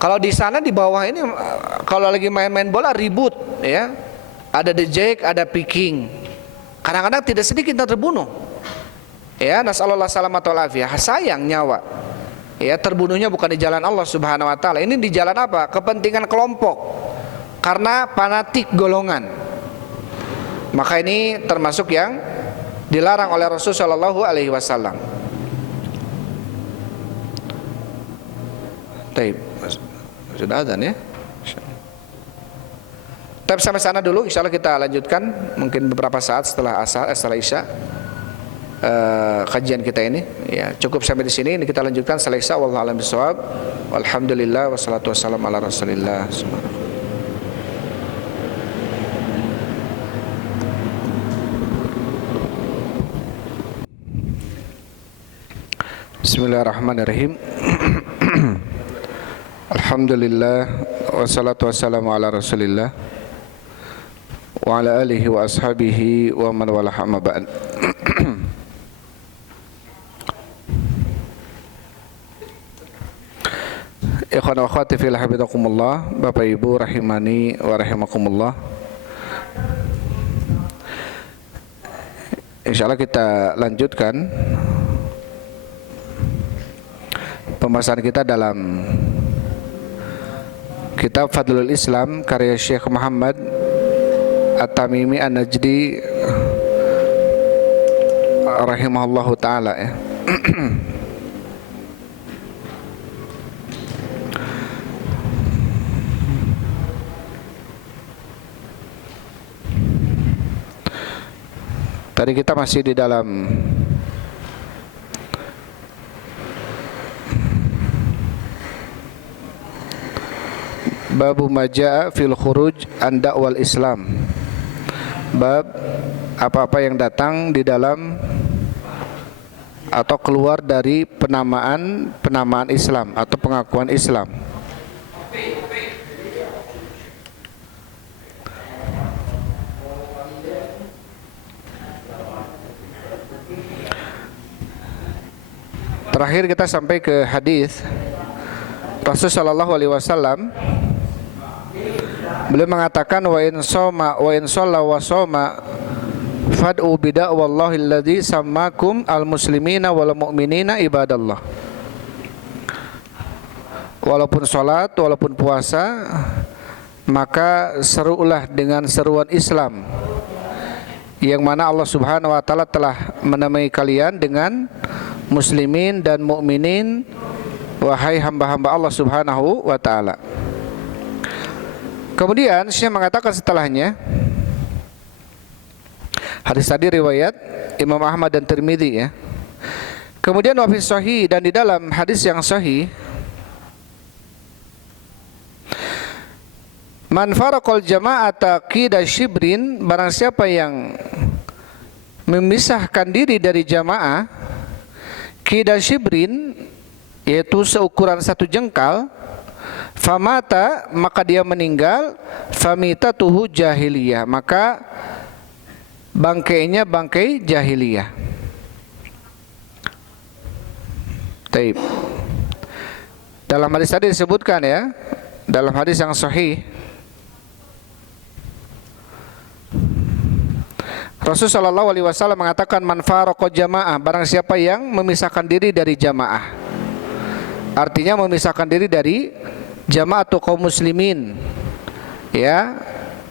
Kalau di sana di bawah ini kalau lagi main-main bola ribut ya. Ada the Jack, ada picking. Kadang-kadang tidak sedikit yang terbunuh. Ya, nasallallahu salamata wal afiyah. Sayang nyawa. Ya, terbunuhnya bukan di jalan Allah Subhanahu wa taala. Ini di jalan apa? Kepentingan kelompok. Karena fanatik golongan. Maka ini termasuk yang dilarang oleh Rasul sallallahu alaihi wasallam. Baik. Sudah azan ya? Tapi sampai sana dulu, insyaallah kita lanjutkan mungkin beberapa saat setelah setelah Isya. Kajian kita ini ya cukup sampai di sini. Ini kita lanjutkan setelah Isya. Wallahu a'lam bishawab. Alhamdulillah wassalatu wassalamu ala Rasulillah. Bismillahirrahmanirrahim. Alhamdulillah wassalatu wassalamu ala Rasulillah wa ala alihi wa ashabihi wa man walah amma ba'd. Ikhwan wa akhwati fillah habibakumullah, Bapak Ibu rahimani wa rahimakumullah. Insyaallah kita lanjutkan pembahasan kita dalam kitab Fadlul Islam karya Syekh Muhammad At-Tamimi An-Najdi rahimahullahu taala ya. Tadi kita masih di dalam Babu majaa fil khuruj an da'wal Islam. Bab apa-apa yang datang di dalam atau keluar dari penamaan Islam atau pengakuan Islam. Terakhir kita sampai ke hadis Rasul sallallahu alaihi wasallam. Beliau mengatakan wa in shalla wa shoma fad'u bida wallahi alladzi sammakum almuslimina wal mu'minina ibadallah. Walaupun salat, walaupun puasa, maka serulah dengan seruan Islam yang mana Allah Subhanahu wa taala telah menamai kalian dengan muslimin dan mukminin, wahai hamba-hamba Allah Subhanahu wa taala. Kemudian Syekh mengatakan setelahnya, hadis tadi riwayat Imam Ahmad dan Tirmidzi ya. Kemudian wa fi sahih, dan di dalam hadis yang sahih, man faraqal jama'ata qida shibrin, barang siapa yang memisahkan diri dari jamaah qida shibrin, yaitu seukuran satu jengkal, famata, maka dia meninggal, famitatuhu jahiliyah, maka bangkainya bangkai jahiliyah. Taib. Dalam hadis tadi disebutkan ya, dalam hadis yang sahih, Rasul sallallahu alaihi wasallam mengatakan man faraqa jamaah, barang siapa yang memisahkan diri dari jamaah. Artinya memisahkan diri dari jamaah atau kaum muslimin. Ya,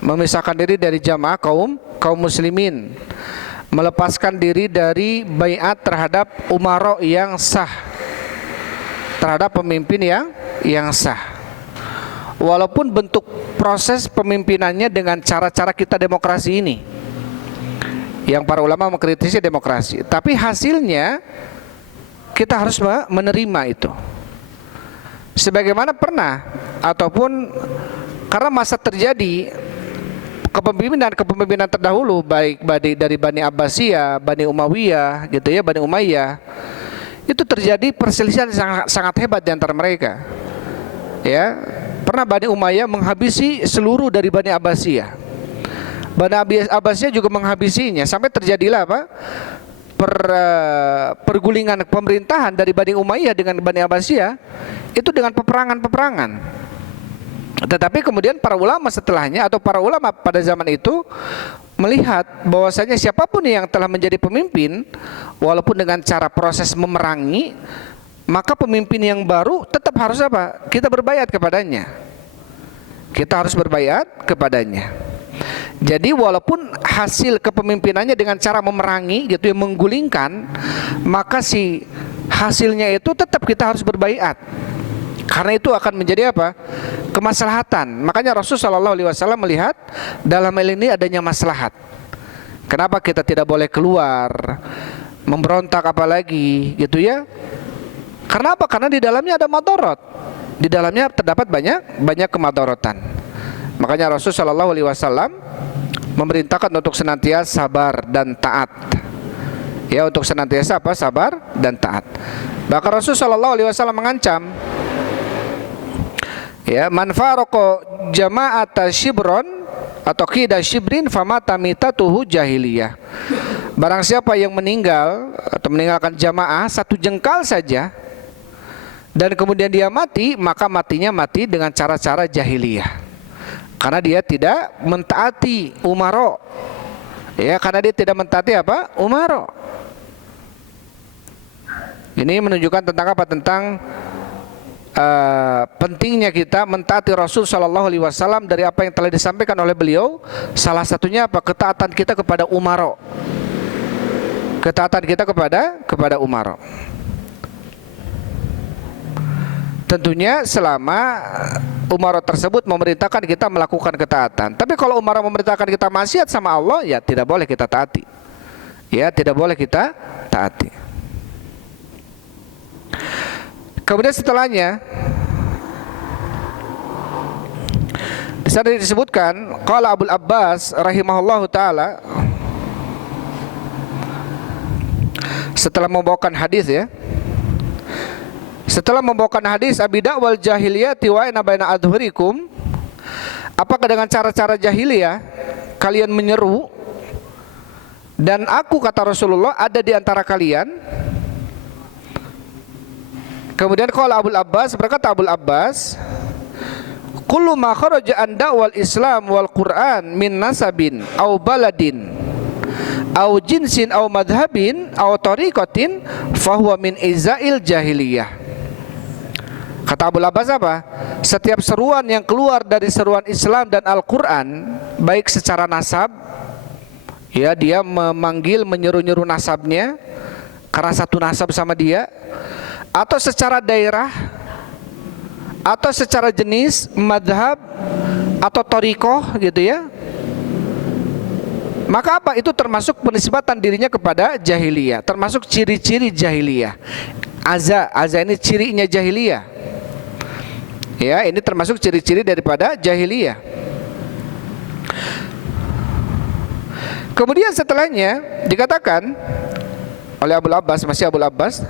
memisahkan diri dari jamaah kaum muslimin. Melepaskan diri dari baiat terhadap umara yang sah, terhadap pemimpin yang sah. walaupun bentuk proses pemimpinannya dengan cara-cara kita demokrasi ini, yang para ulama mengkritisi demokrasi, tapi hasilnya kita harus menerima itu. Sebagaimana pernah ataupun karena masa terjadi kepemimpinan terdahulu, baik dari Bani Abbasiyah, Bani Umayyah gitu ya, Bani Umayyah, itu terjadi perselisihan sangat hebat di antara mereka. Ya, pernah Bani Umayyah menghabisi seluruh dari Bani Abbasiyah. Bani Abbasiyah juga menghabisinya, sampai terjadilah apa? Pergulingan pemerintahan dari Bani Umayyah dengan Bani Abbasiyah itu dengan peperangan. Tetapi kemudian para ulama setelahnya atau para ulama pada zaman itu melihat bahwasanya siapapun yang telah menjadi pemimpin, walaupun dengan cara proses memerangi, maka pemimpin yang baru tetap harus apa? Kita berbaiat kepadanya. Kita harus berbaiat kepadanya. Jadi walaupun hasil kepemimpinannya dengan cara memerangi gitu ya, menggulingkan, maka si hasilnya itu tetap kita harus berbaiat. Karena itu akan menjadi apa? Kemaslahatan. Makanya Rasulullah SAW melihat dalam hal ini adanya maslahat. Kenapa kita tidak boleh keluar memberontak apalagi gitu ya? Karena apa? Karena di dalamnya ada madarat. Di dalamnya terdapat banyak kemadharatan. Makanya Rasulullah SAW memerintahkan untuk senantiasa sabar dan taat. Ya, untuk senantiasa apa? Sabar dan taat. Bahkan Rasulullah SAW mengancam, ya, man faraqo jama'ata shibron atau qida shibrin famata mitatuhu jahiliyah. Barang siapa yang meninggal atau meninggalkan jamaah satu jengkal saja dan kemudian dia mati, maka matinya mati dengan cara-cara jahiliyah. Karena dia tidak mentaati umaro. Ya, karena dia tidak mentaati apa? Umaro. Ini menunjukkan tentang apa? Tentang pentingnya kita mentaati Rasul Shallallahu Alaihi Wasallam dari apa yang telah disampaikan oleh beliau. Salah satunya apa? Ketaatan kita kepada umaro. Ketaatan kita kepada umaro. Tentunya selama umaro tersebut memerintahkan kita melakukan ketaatan. Tapi kalau umaro memerintahkan kita maksiat sama Allah, ya tidak boleh kita taati. Ya, tidak boleh kita taati. Kemudian setelahnya di sana disebutkan qala Abul Abbas rahimahullahu taala, setelah membawakan hadis ya. Setelah membawakan hadis abidah wal jahiliyati wa ina baina adhurikum, apakah dengan cara-cara jahiliyah kalian menyeru dan aku, kata Rasulullah, ada di antara kalian? Kemudian qala Abul Abbas, berkata Abul Abbas, kullu ma kharaja an da'wal Islam wal Qur'an min nasabin aw baladin aw jinsin aw madhabin aw tariqatin fahuwa min izail jahiliyah. Kata Abul Abbas apa? Setiap seruan yang keluar dari seruan Islam dan Al-Quran, baik secara nasab, ya dia memanggil, menyeru-nyeru nasabnya karena satu nasab sama dia, atau secara daerah, atau secara jenis, madhab, atau torikoh gitu ya, maka apa? Itu termasuk penisbatan dirinya kepada jahiliyah, termasuk ciri-ciri jahiliyah. Aza ini cirinya jahiliyah. Ya, ini termasuk ciri-ciri daripada jahiliyah. Kemudian setelahnya dikatakan oleh Abul Abbas, masih Abul Abbas,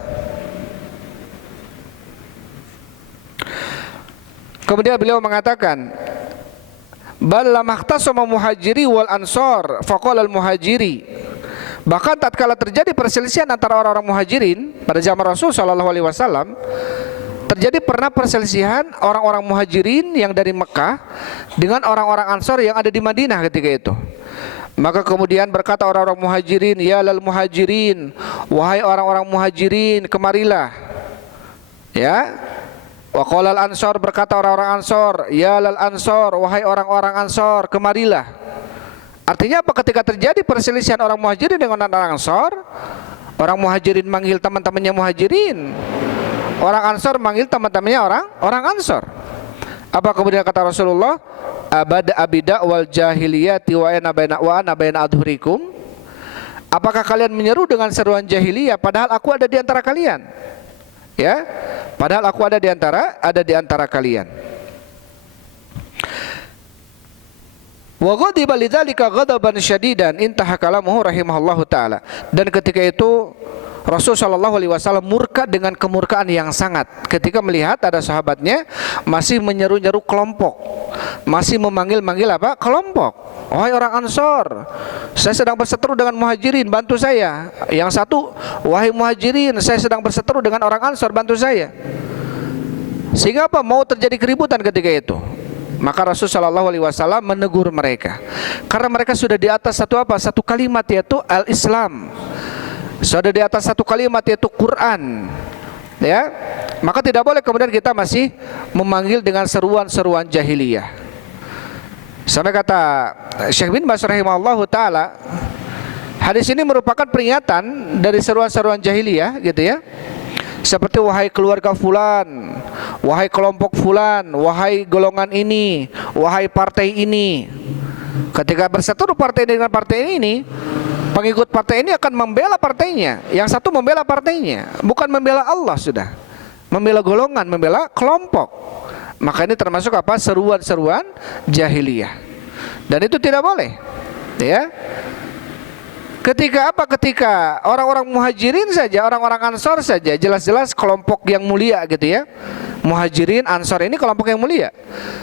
kemudian beliau mengatakan, bal lam ikhtasama muhajiri wal ansor faqala al muhajiri. Bahkan tatkala terjadi perselisihan antara orang-orang muhajirin pada zaman Rasul sallallahu alaihi wasallam, pernah perselisihan orang-orang muhajirin yang dari Mekah dengan orang-orang ansor yang ada di Madinah ketika itu. Maka kemudian berkata orang-orang muhajirin, ya lal muhajirin, wahai orang-orang muhajirin, kemarilah. Ya. Wa qala al ansor, berkata orang-orang ansor, ya lal ansor, wahai orang-orang ansor, kemarilah. Artinya apa? Ketika terjadi perselisihan orang muhajirin dengan orang ansor, orang muhajirin manggil teman-temannya muhajirin, orang ansor manggil teman-temannya orang ansor. Apa kemudian kata Rasulullah? Abada abida wal jahiliyati wa ana baina adhurikum. Apakah kalian menyeru dengan seruan jahiliyah padahal aku ada di antara kalian? Ya, padahal aku ada di antara kalian. Wa ghadiba lidzalika ghadaban syadidan intaha kalamuhu rahimahullahu taala. Dan ketika itu Rasul sallallahu alaihi wasallam murka dengan kemurkaan yang sangat ketika melihat ada sahabatnya masih menyeru-nyeru kelompok, masih memanggil-manggil apa? Kelompok. Wahai orang Ansor, saya sedang berseteru dengan Muhajirin, bantu saya. Yang satu, wahai Muhajirin, saya sedang berseteru dengan orang Ansor, bantu saya. Sehingga apa? Mau terjadi keributan ketika itu. Maka Rasul sallallahu alaihi wasallam menegur mereka. Karena mereka sudah di atas satu kalimat, yaitu al-Islam. Sudah di atas satu kalimat, yaitu Quran. Ya. Maka tidak boleh kemudian kita masih memanggil dengan seruan-seruan jahiliyah. Sampai kata Syekh bin Baz rahimahullahu taala, hadis ini merupakan peringatan dari seruan-seruan jahiliyah gitu ya. Seperti wahai keluarga fulan, wahai kelompok fulan, wahai golongan ini, wahai partai ini. Ketika berseteru partai dengan partai ini, pengikut partai ini akan membela partainya. Yang satu membela partainya, bukan membela Allah sudah. Membela golongan, membela kelompok. Maka ini termasuk apa? Seruan-seruan jahiliyah. Dan itu tidak boleh. Ya. Ketika apa? Ketika orang-orang Muhajirin saja, orang-orang Ansor saja, jelas-jelas kelompok yang mulia gitu ya. Muhajirin, Ansor ini kelompok yang mulia.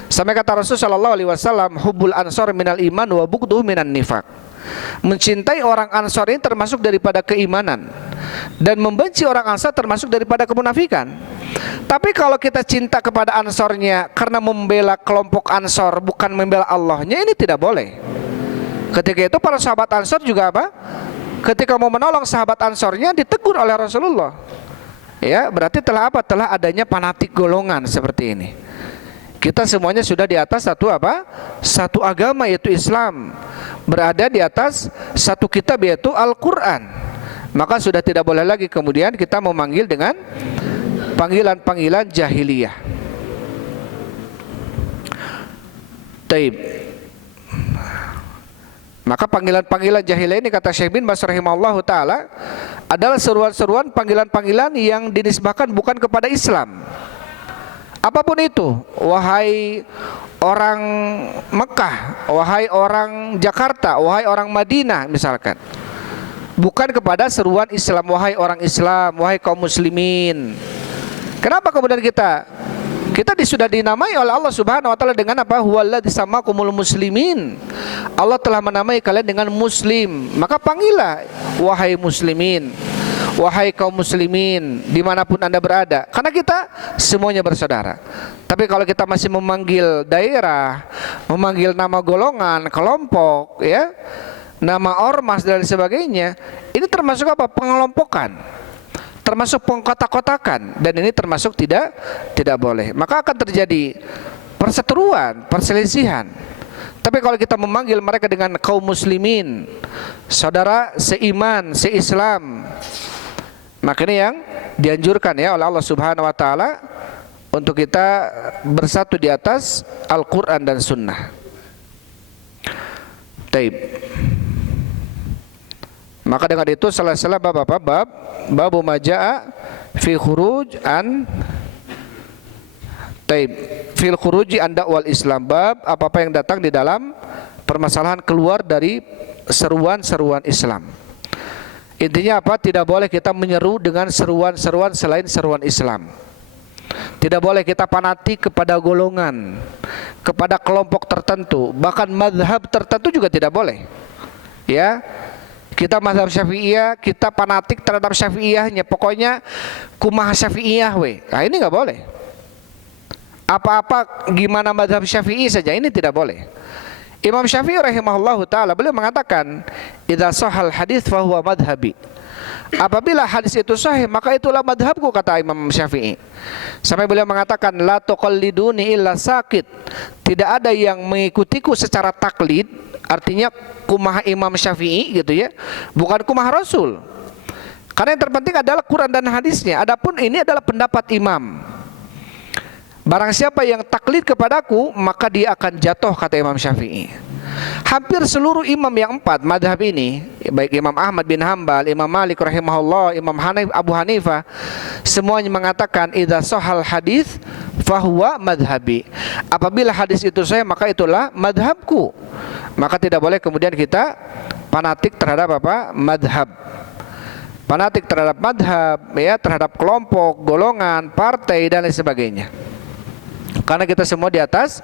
Sampai kata Rasul sallallahu alaihi wasallam, hubbul ansor minal iman wa bughduhu minan nifaq. Mencintai orang Ansor ini termasuk daripada keimanan, dan membenci orang Ansor termasuk daripada kemunafikan. Tapi kalau kita cinta kepada Ansornya karena membela kelompok Ansor, bukan membela Allahnya, ini tidak boleh. Ketika itu para sahabat Ansor juga apa? Ketika mau menolong sahabat Ansornya ditegur oleh Rasulullah. Ya, berarti telah apa? Telah adanya fanatik golongan seperti ini. Kita semuanya sudah di atas satu apa? Satu agama, yaitu Islam. Berada di atas satu kitab, yaitu Al-Quran. Maka sudah tidak boleh lagi kemudian kita memanggil dengan panggilan-panggilan jahiliyah. Taib. Maka panggilan-panggilan jahiliyah ini kata Syekh bin Baz rahimahullahu taala adalah seruan-seruan panggilan-panggilan yang dinisbahkan bukan kepada Islam. Apapun itu, wahai orang Mekah, wahai orang Jakarta, wahai orang Madinah misalkan. Bukan kepada seruan Islam, wahai orang Islam, wahai kaum muslimin. Kenapa kemudian kita sudah dinamai oleh Allah Subhanahu wa taala dengan apa? Huwallazi samakumul muslimin. Allah telah menamai kalian dengan muslim. Maka panggillah wahai muslimin, wahai kaum muslimin dimanapun anda berada. Karena kita semuanya bersaudara. Tapi kalau kita masih memanggil daerah, memanggil nama golongan, kelompok, ya, nama ormas dan sebagainya, ini termasuk apa? Pengelompokan, termasuk pengkotak-kotakan, dan ini termasuk tidak boleh. Maka akan terjadi perseteruan, perselisihan. Tapi kalau kita memanggil mereka dengan kaum muslimin, saudara seiman, seislam, maka ini yang dianjurkan ya oleh Allah Subhanahu wa taala untuk kita bersatu di atas Al-Qur'an dan Sunnah. Taib. Maka dengan itu salah bab majaa fi khuruj an taib fil khuruji an dakwal Islam, bab apa-apa yang datang di dalam permasalahan keluar dari seruan-seruan Islam. Intinya apa? Tidak boleh kita menyeru dengan seruan-seruan selain seruan Islam. Tidak boleh kita fanatik kepada golongan, kepada kelompok tertentu, bahkan mazhab tertentu juga tidak boleh. Ya. Kita mazhab Syafi'iyah, kita fanatik terhadap Syafi'iyahnya, pokoknya kumaha Syafi'iyah we. Nah, ini enggak boleh. Apa-apa gimana mazhab Syafi'i saja, ini tidak boleh. Imam Syafi'i rahimahullahu taala beliau mengatakan, "Idza shahal hadits fa huwa madhhabi." Apabila hadis itu sahih, maka itulah madhabku, kata Imam Syafi'i. Sampai beliau mengatakan, "La tuqalliduni illa sakit." Tidak ada yang mengikutiku secara taklid, artinya kumaha Imam Syafi'i gitu ya, bukan kumaha Rasul. Karena yang terpenting adalah Quran dan hadisnya. Adapun ini adalah pendapat imam. Barang siapa yang taklid kepadaku, maka dia akan jatuh, kata Imam Syafi'i. Hampir seluruh imam yang 4 madhab ini, baik Imam Ahmad bin Hambal, Imam Malik rahimahullah, Imam Abu Hanifah, semuanya mengatakan idza sahal hadis fahuwa madhabi. Apabila hadis itu sahih, maka itulah madhabku. Maka tidak boleh kemudian kita fanatik terhadap apa? Madhab. Fanatik terhadap madhab, ya, terhadap kelompok, golongan, partai dan lain sebagainya. Karena kita semua di atas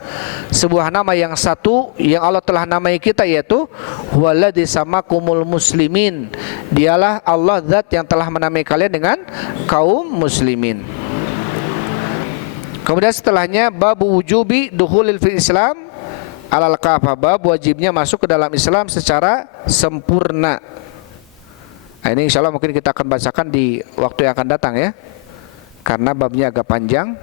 sebuah nama yang satu yang Allah telah namai kita, yaitu Huwaladzi samakumul muslimin. Dialah Allah zat yang telah menamai kalian dengan kaum muslimin. Kemudian setelahnya bab wujubi dukhulil fil Islam alal kafah, bab wajibnya masuk ke dalam Islam secara sempurna. Nah, ini insya Allah mungkin kita akan bacakan di waktu yang akan datang, ya, karena babnya agak panjang.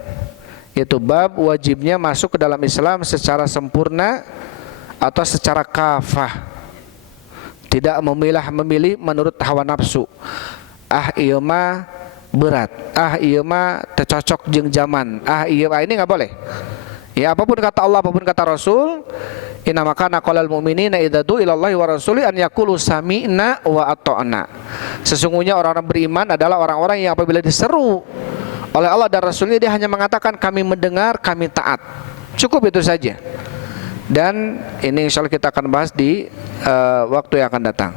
Yaitu bab wajibnya masuk ke dalam Islam secara sempurna atau secara kafah, tidak memilih menurut hawa nafsu. Iya mah berat, iya mah tercocok jeung zaman, iya ini nggak boleh. Ya, apapun kata Allah, apapun kata Rasul, inna makana qalal mu'minina idza du'a ilallahi wa rasuli an yaqulu sami'na wa ata'na. Sesungguhnya orang-orang beriman adalah orang-orang yang apabila diseru oleh Allah dan Rasulnya, dia hanya mengatakan kami mendengar, kami taat. Cukup itu saja. Dan ini insya Allah kita akan bahas di waktu yang akan datang.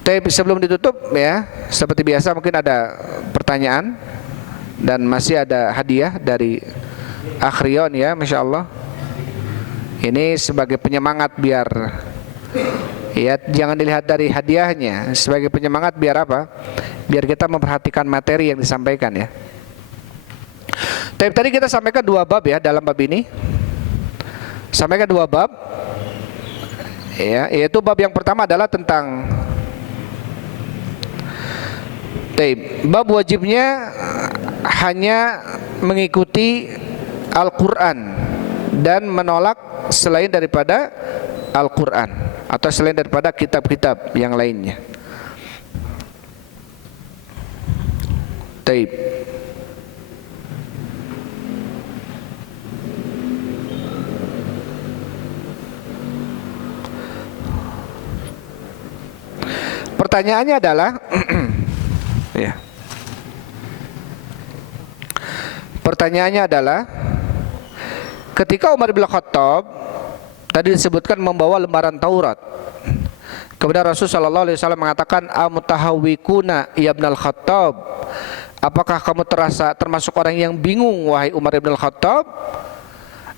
Tapi sebelum ditutup, ya, seperti biasa mungkin ada pertanyaan dan masih ada hadiah dari Akhrion, ya, Masya Allah. Ini sebagai penyemangat biar, ya, jangan dilihat dari hadiahnya, sebagai penyemangat biar apa? Biar kita memperhatikan materi yang disampaikan, ya. Tadi kita sampaikan 2 bab, ya, dalam bab ini. Sampaikan 2 bab, ya, yaitu bab yang pertama adalah tentang bab wajibnya hanya mengikuti Al-Quran dan menolak selain daripada Al-Quran atau selain daripada kitab-kitab yang lainnya. Taib. Pertanyaannya adalah ya. Pertanyaannya adalah ketika Umar bin Khattab tadi disebutkan membawa lembaran Taurat, kemudian Rasulullah SAW mengatakan amutahawikuna ya ibnal Khattab, apakah kamu termasuk orang yang bingung wahai Umar bin Khattab?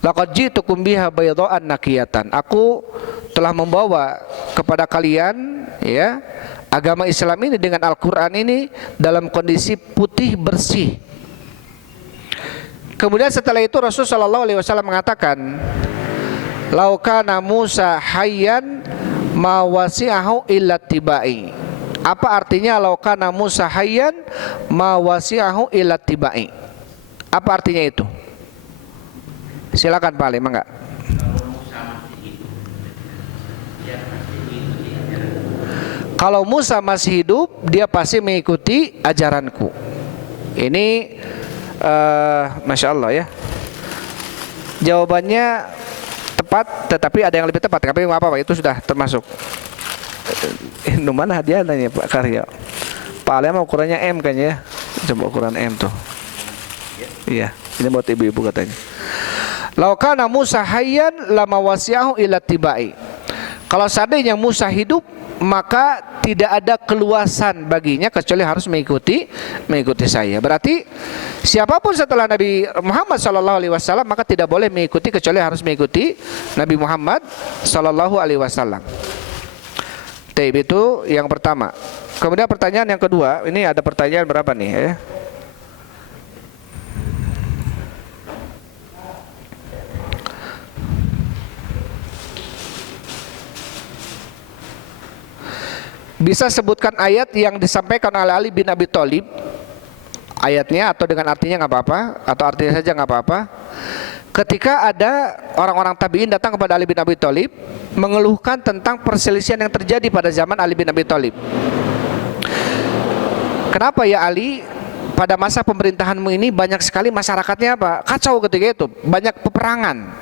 Laqad ji'tukum biha baydha'an naqiyatan, aku telah membawa kepada kalian, ya, agama Islam ini dengan Al-Quran ini dalam kondisi putih bersih. Kemudian setelah itu Rasulullah SAW mengatakan lau kana Musa hayyan ma wasi'ahu illa tibai. Apa artinya lau kana Musa hayyan ma wasi'ahu illa tibai? Apa artinya itu? Silakan Pak Ali, mangga. Kalau Musa masih hidup, dia pasti mengikuti ajaranku. Ini Masya Allah, ya. Jawabannya tepat, tetapi ada yang lebih tepat. Tapi apa Pak, itu sudah termasuk. Ini mana hadiahnya Pak Karya? Pak Ali mau ukurannya M kayaknya, ya. Coba ukuran M tuh. Iya, ini buat ibu-ibu katanya. Lau kana Musa hayyan lama wasi'ahu ila tibai. Kalau seandainya Musa hidup, maka tidak ada keluasan baginya kecuali harus mengikuti saya. Berarti siapapun setelah Nabi Muhammad SAW maka tidak boleh mengikuti kecuali harus mengikuti Nabi Muhammad SAW. Itu yang pertama. Kemudian pertanyaan yang kedua, ini ada pertanyaan berapa nih, ya? Bisa sebutkan ayat yang disampaikan oleh Ali bin Abi Thalib, ayatnya atau dengan artinya nggak apa-apa, atau artinya saja nggak apa-apa. Ketika ada orang-orang tabi'in datang kepada Ali bin Abi Thalib mengeluhkan tentang perselisihan yang terjadi pada zaman Ali bin Abi Thalib. Kenapa ya Ali pada masa pemerintahanmu ini banyak sekali masyarakatnya apa? Kacau ketika itu, banyak peperangan.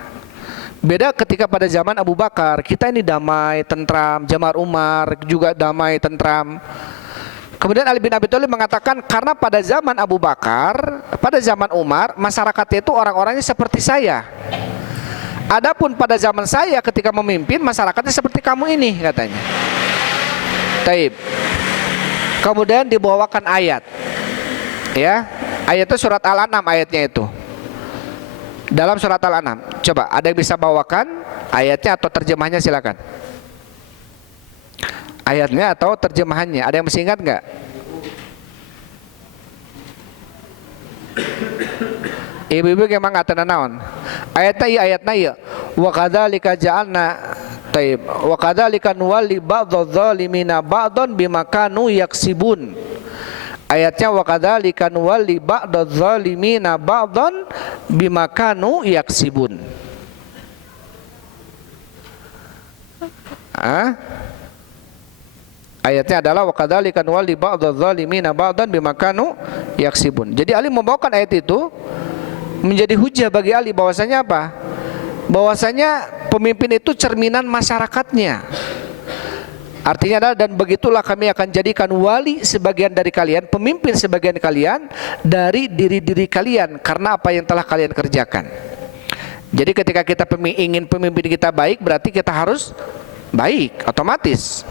Beda ketika pada zaman Abu Bakar, kita ini damai, tentram. Zaman Umar juga damai, tentram. Kemudian Ali bin Abi Thalib mengatakan, karena pada zaman Abu Bakar, pada zaman Umar, masyarakatnya itu orang-orangnya seperti saya. Adapun pada zaman saya ketika memimpin, masyarakatnya seperti kamu ini, katanya. Taib. Kemudian dibawakan ayat. Ya, ayat itu surat Al-An'am ayatnya itu. Dalam surat Al-An'am. Coba, ada yang bisa bawakan ayatnya atau terjemahnya, silakan. Ayatnya atau terjemahannya, ada yang masih ingat nggak? Ibu-ibu emang nggak naon. Ayatnya ya. Wa kadzalika ja'alna taib. Wa kadzalika nuwalli ba'dadh-dhalimina ba'dhan bima kanu yaksibun. Ayatnya wa kadzalika nuwalli ba'dadh-dhalimina ba'dhan bima kanu yaksibun. Ayatnya adalah wa kadzalika nuwalli ba'dadh-dhalimina ba'dhan bima kanu yaksibun. Jadi Ali membawakan ayat itu menjadi hujah bagi Ali bahwasanya apa? Bahwasanya pemimpin itu cerminan masyarakatnya. Artinya adalah, dan begitulah kami akan jadikan wali sebagian dari kalian, pemimpin sebagian kalian dari diri-diri kalian karena apa yang telah kalian kerjakan. Jadi ketika kita ingin pemimpin kita baik, berarti kita harus baik, otomatis.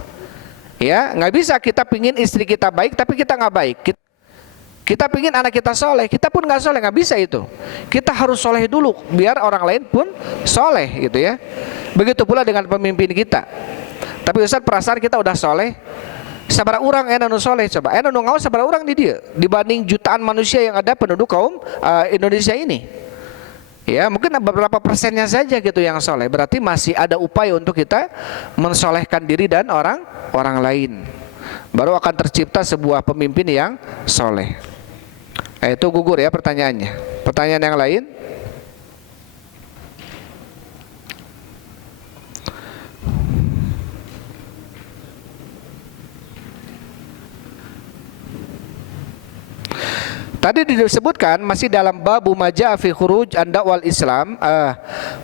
Ya, nggak bisa kita pingin istri kita baik tapi kita nggak baik. Kita pingin anak kita soleh, kita pun nggak soleh, nggak bisa itu. Kita harus soleh dulu, biar orang lain pun soleh, gitu ya. Begitu pula dengan pemimpin kita. Tapi Ustaz, perasaan kita udah soleh, sabara orang nu soleh, coba nu ngau sabara orang di dia dibanding jutaan manusia yang ada penduduk kaum Indonesia ini. Ya, mungkin beberapa persennya saja gitu yang soleh. Berarti masih ada upaya untuk kita mensolehkan diri dan orang lain. Baru akan tercipta sebuah pemimpin yang soleh. Itu gugur ya pertanyaannya. Pertanyaan yang lain? Tadi disebutkan masih dalam babu majaa fi khuruj an da'wal Islam,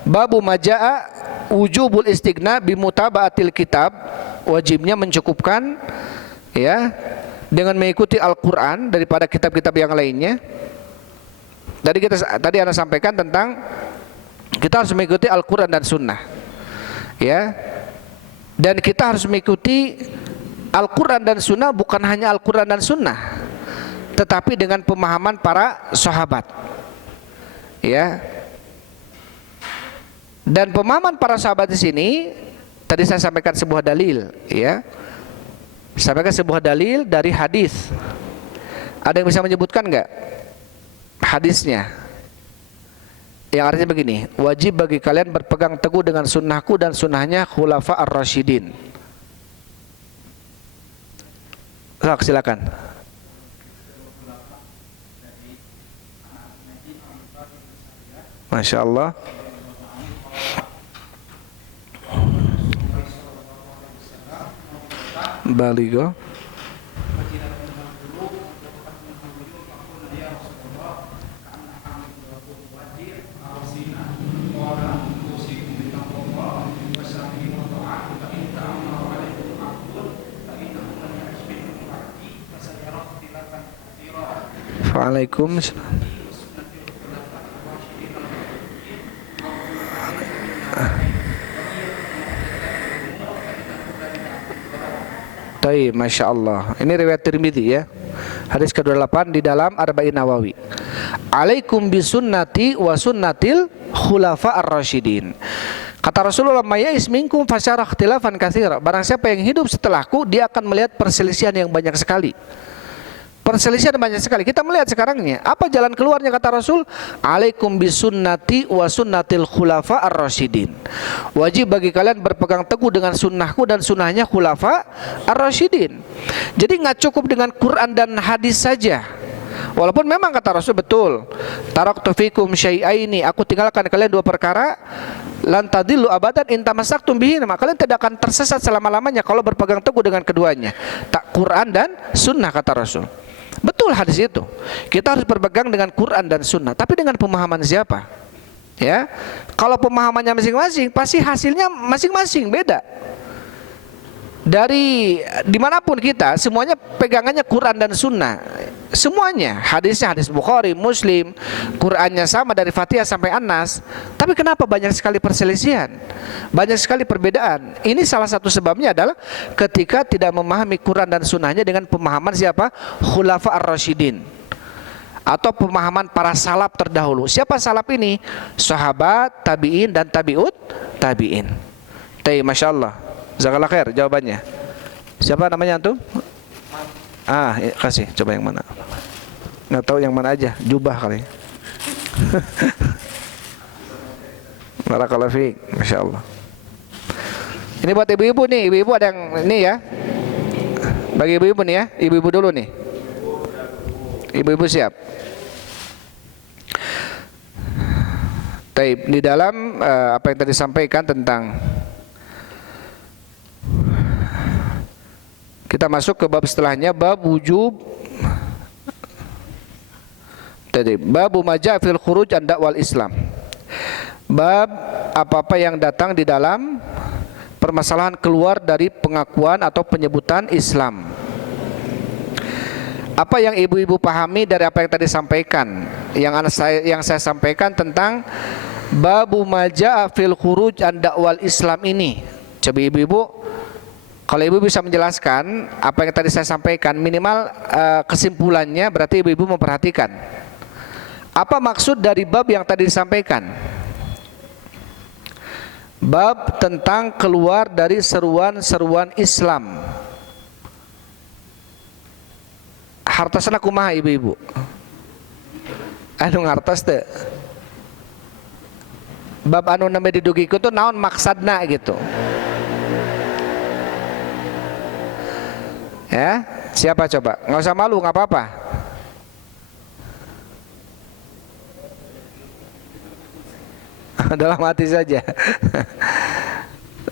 babu majaa wujubul istighna bi mutaba'atil kitab, wajibnya mencukupkan ya dengan mengikuti Al-Qur'an daripada kitab-kitab yang lainnya. Tadi Anda sampaikan tentang kita harus mengikuti Al-Qur'an dan Sunnah. Ya. Dan kita harus mengikuti Al-Qur'an dan Sunnah, bukan hanya Al-Qur'an dan Sunnah, tetapi dengan pemahaman para sahabat. Ya. Dan pemahaman para sahabat di sini tadi saya sampaikan sebuah dalil, ya. Sampaikan sebuah dalil dari hadis. Ada yang bisa menyebutkan enggak hadisnya? Yang artinya begini, wajib bagi kalian berpegang teguh dengan sunnahku dan sunnahnya khulafa ar-rasyidin. Silakan. Masya Allah. Baligo. Waalaikumsalam. Taib, Masya Allah. Ini riwayat Tirmidzi ya. Hadis ke-28 di dalam Arba'in Nawawi. Alaikum bisunnati wa sunnatil khulafa ar-rasyidin. Kata Rasulullah, mayais minkum fasyara ikhtilafan katsira. Barang siapa yang hidup setelahku, dia akan melihat perselisihan yang banyak sekali. Perselisihan banyak sekali. Kita melihat sekarangnya. Apa jalan keluarnya kata Rasul? Alaikum bisunnati wa sunnatil khulafa ar-rasyidin. Wajib bagi kalian berpegang teguh dengan sunnahku dan sunnahnya khulafa ar-rasyidin. Jadi nggak cukup dengan Quran dan hadis saja. Walaupun memang kata Rasul betul, taraktu fikum syai'aini, aku tinggalkan kalian dua perkara, lan tadillu abadan in tamassaktum bihi, maka kalian tidak akan tersesat selama-lamanya kalau berpegang teguh dengan keduanya, tak Quran dan sunnah kata Rasul. Betul hadis itu. Kita harus berpegang dengan Quran dan Sunnah. Tapi dengan pemahaman siapa? Ya, kalau pemahamannya masing-masing, pasti hasilnya masing-masing beda. Dari dimanapun kita, semuanya pegangannya Quran dan Sunnah. Semuanya, hadisnya hadis Bukhari, Muslim, Qurannya sama dari Fatihah sampai An-Nas. Tapi kenapa banyak sekali perselisihan, banyak sekali perbedaan? Ini salah satu sebabnya adalah ketika tidak memahami Quran dan Sunnahnya dengan pemahaman siapa? Khulafa ar-Rasyidin, atau pemahaman para salaf terdahulu. Siapa salaf ini? Sahabat, tabi'in, dan tabi'ut tabi'in. Masya Allah. Jazakallah khair jawabannya. Siapa namanya antum? Kasih, coba yang mana? Nggak tahu yang mana aja, jubah kali. Barakallahu fiik, Masya Allah. Ini buat ibu-ibu nih, ibu-ibu ada yang ini ya. Bagi ibu-ibu nih ya, ibu-ibu dulu nih. Ibu-ibu siap. Taib, di dalam apa yang tadi disampaikan tentang, kita masuk ke bab setelahnya, bab wujub. Tadi babu maja fil khuruj an dakwal Islam. Bab apa-apa yang datang di dalam permasalahan keluar dari pengakuan atau penyebutan Islam. Apa yang ibu-ibu pahami dari apa yang tadi sampaikan? Yang saya sampaikan tentang babu maja fil khuruj an dakwal Islam ini. Coba ibu-ibu, kalau ibu bisa menjelaskan apa yang tadi saya sampaikan, minimal kesimpulannya, berarti ibu-ibu memperhatikan apa maksud dari bab yang tadi disampaikan. Bab tentang keluar dari seruan-seruan Islam. Hartosna kumaha ibu-ibu? Anu ngartos teh. Bab anu nembe didugiku tuh naon maksadna gitu. Ya, siapa coba? Nggak usah malu, nggak apa-apa. Dalam hati saja.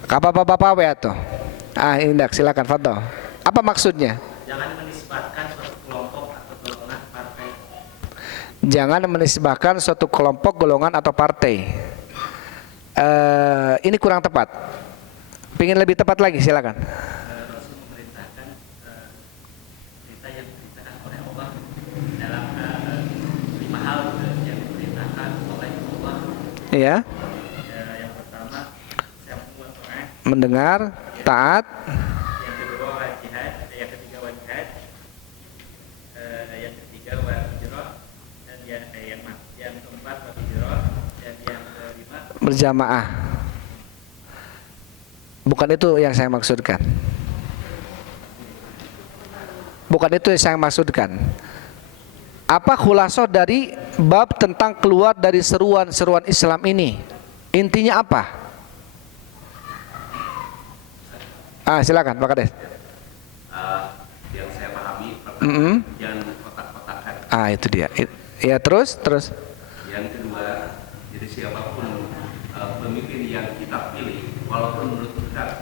Bapak-bapak ya tuh. Indak, silakan, fadhol. Apa maksudnya? Jangan menisbahkan suatu kelompok atau golongan partai. Jangan menisbahkan suatu kelompok, golongan atau partai. Ini kurang tepat. Pengen lebih tepat lagi, silakan. Ya. Yang pertama, mendengar, taat. Yang kedua wajihad, yang ketiga wajihad, yang ketiga wajirah, dan yang keempat wajirah, dan yang kelima berjamaah. Bukan itu yang saya maksudkan. Bukan itu yang saya maksudkan. Apa khulasoh dari bab tentang keluar dari seruan-seruan Islam ini? Intinya apa? Silakan Pak Kades. Yang saya pahami pertama, jangan kotak-kotakan. Itu dia. Ya, terus. Yang kedua, jadi siapapun pemimpin yang kita pilih, walaupun menurut kita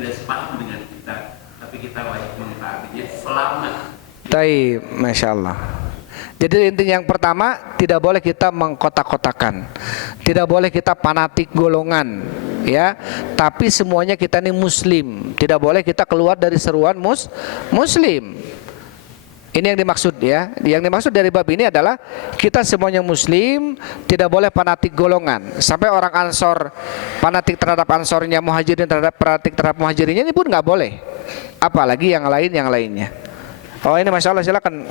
tidak sepaham dengan kita, tapi kita wajib mentaatinya selama. Masya Allah. Jadi intinya yang pertama, tidak boleh kita mengkotak-kotakan, tidak boleh kita fanatik golongan, ya. Tapi semuanya kita ini Muslim, tidak boleh kita keluar dari seruan Muslim. Ini yang dimaksud ya. Yang dimaksud dari bab ini adalah kita semuanya Muslim, tidak boleh fanatik golongan. Sampai orang Ansor fanatik terhadap Ansornya, Muhajirin fanatik terhadap Muhajirinnya, ini pun nggak boleh. Apalagi yang lainnya. Oh ini Masya Allah, silakan.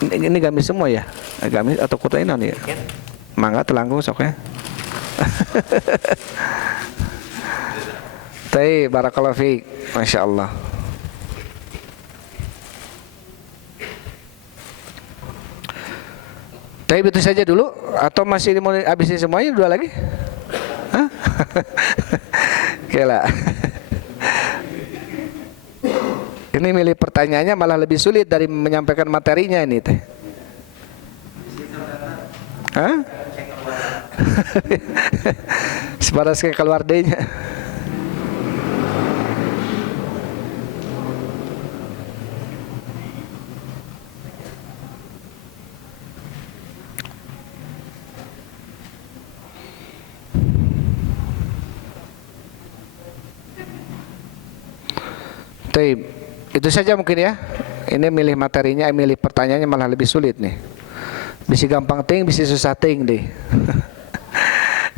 Ini gamis semua ya? Gamis atau kurainan ya? Mangga telanggung sok ya. Barakallahu fiik. Masya Allah. Itu saja dulu atau masih mau habisin semuanya dua lagi? Oke lah. Ini milih pertanyaannya malah lebih sulit dari menyampaikan materinya ini teh. Sebaras kayak keluar dehnya. Taib. Itu saja mungkin ya. Ini milih materinya, milih pertanyaannya malah lebih sulit nih. Bisa gampang ting, bisa susah ting deh.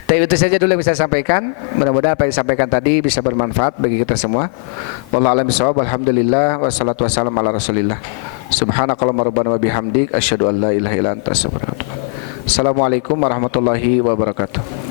Taib, itu saja dulu yang bisa saya sampaikan. Mudah-mudahan apa yang disampaikan tadi bisa bermanfaat bagi kita semua. Wallahu a'lam bishawab. Alhamdulillah wassalatu wassalamu ala Rasulillah. Subhanakallahumma rabbana wa bihamdik asyhadu an la ilaha illa anta astaghfiruka wa atubu ilaik. Assalamualaikum warahmatullahi wabarakatuh.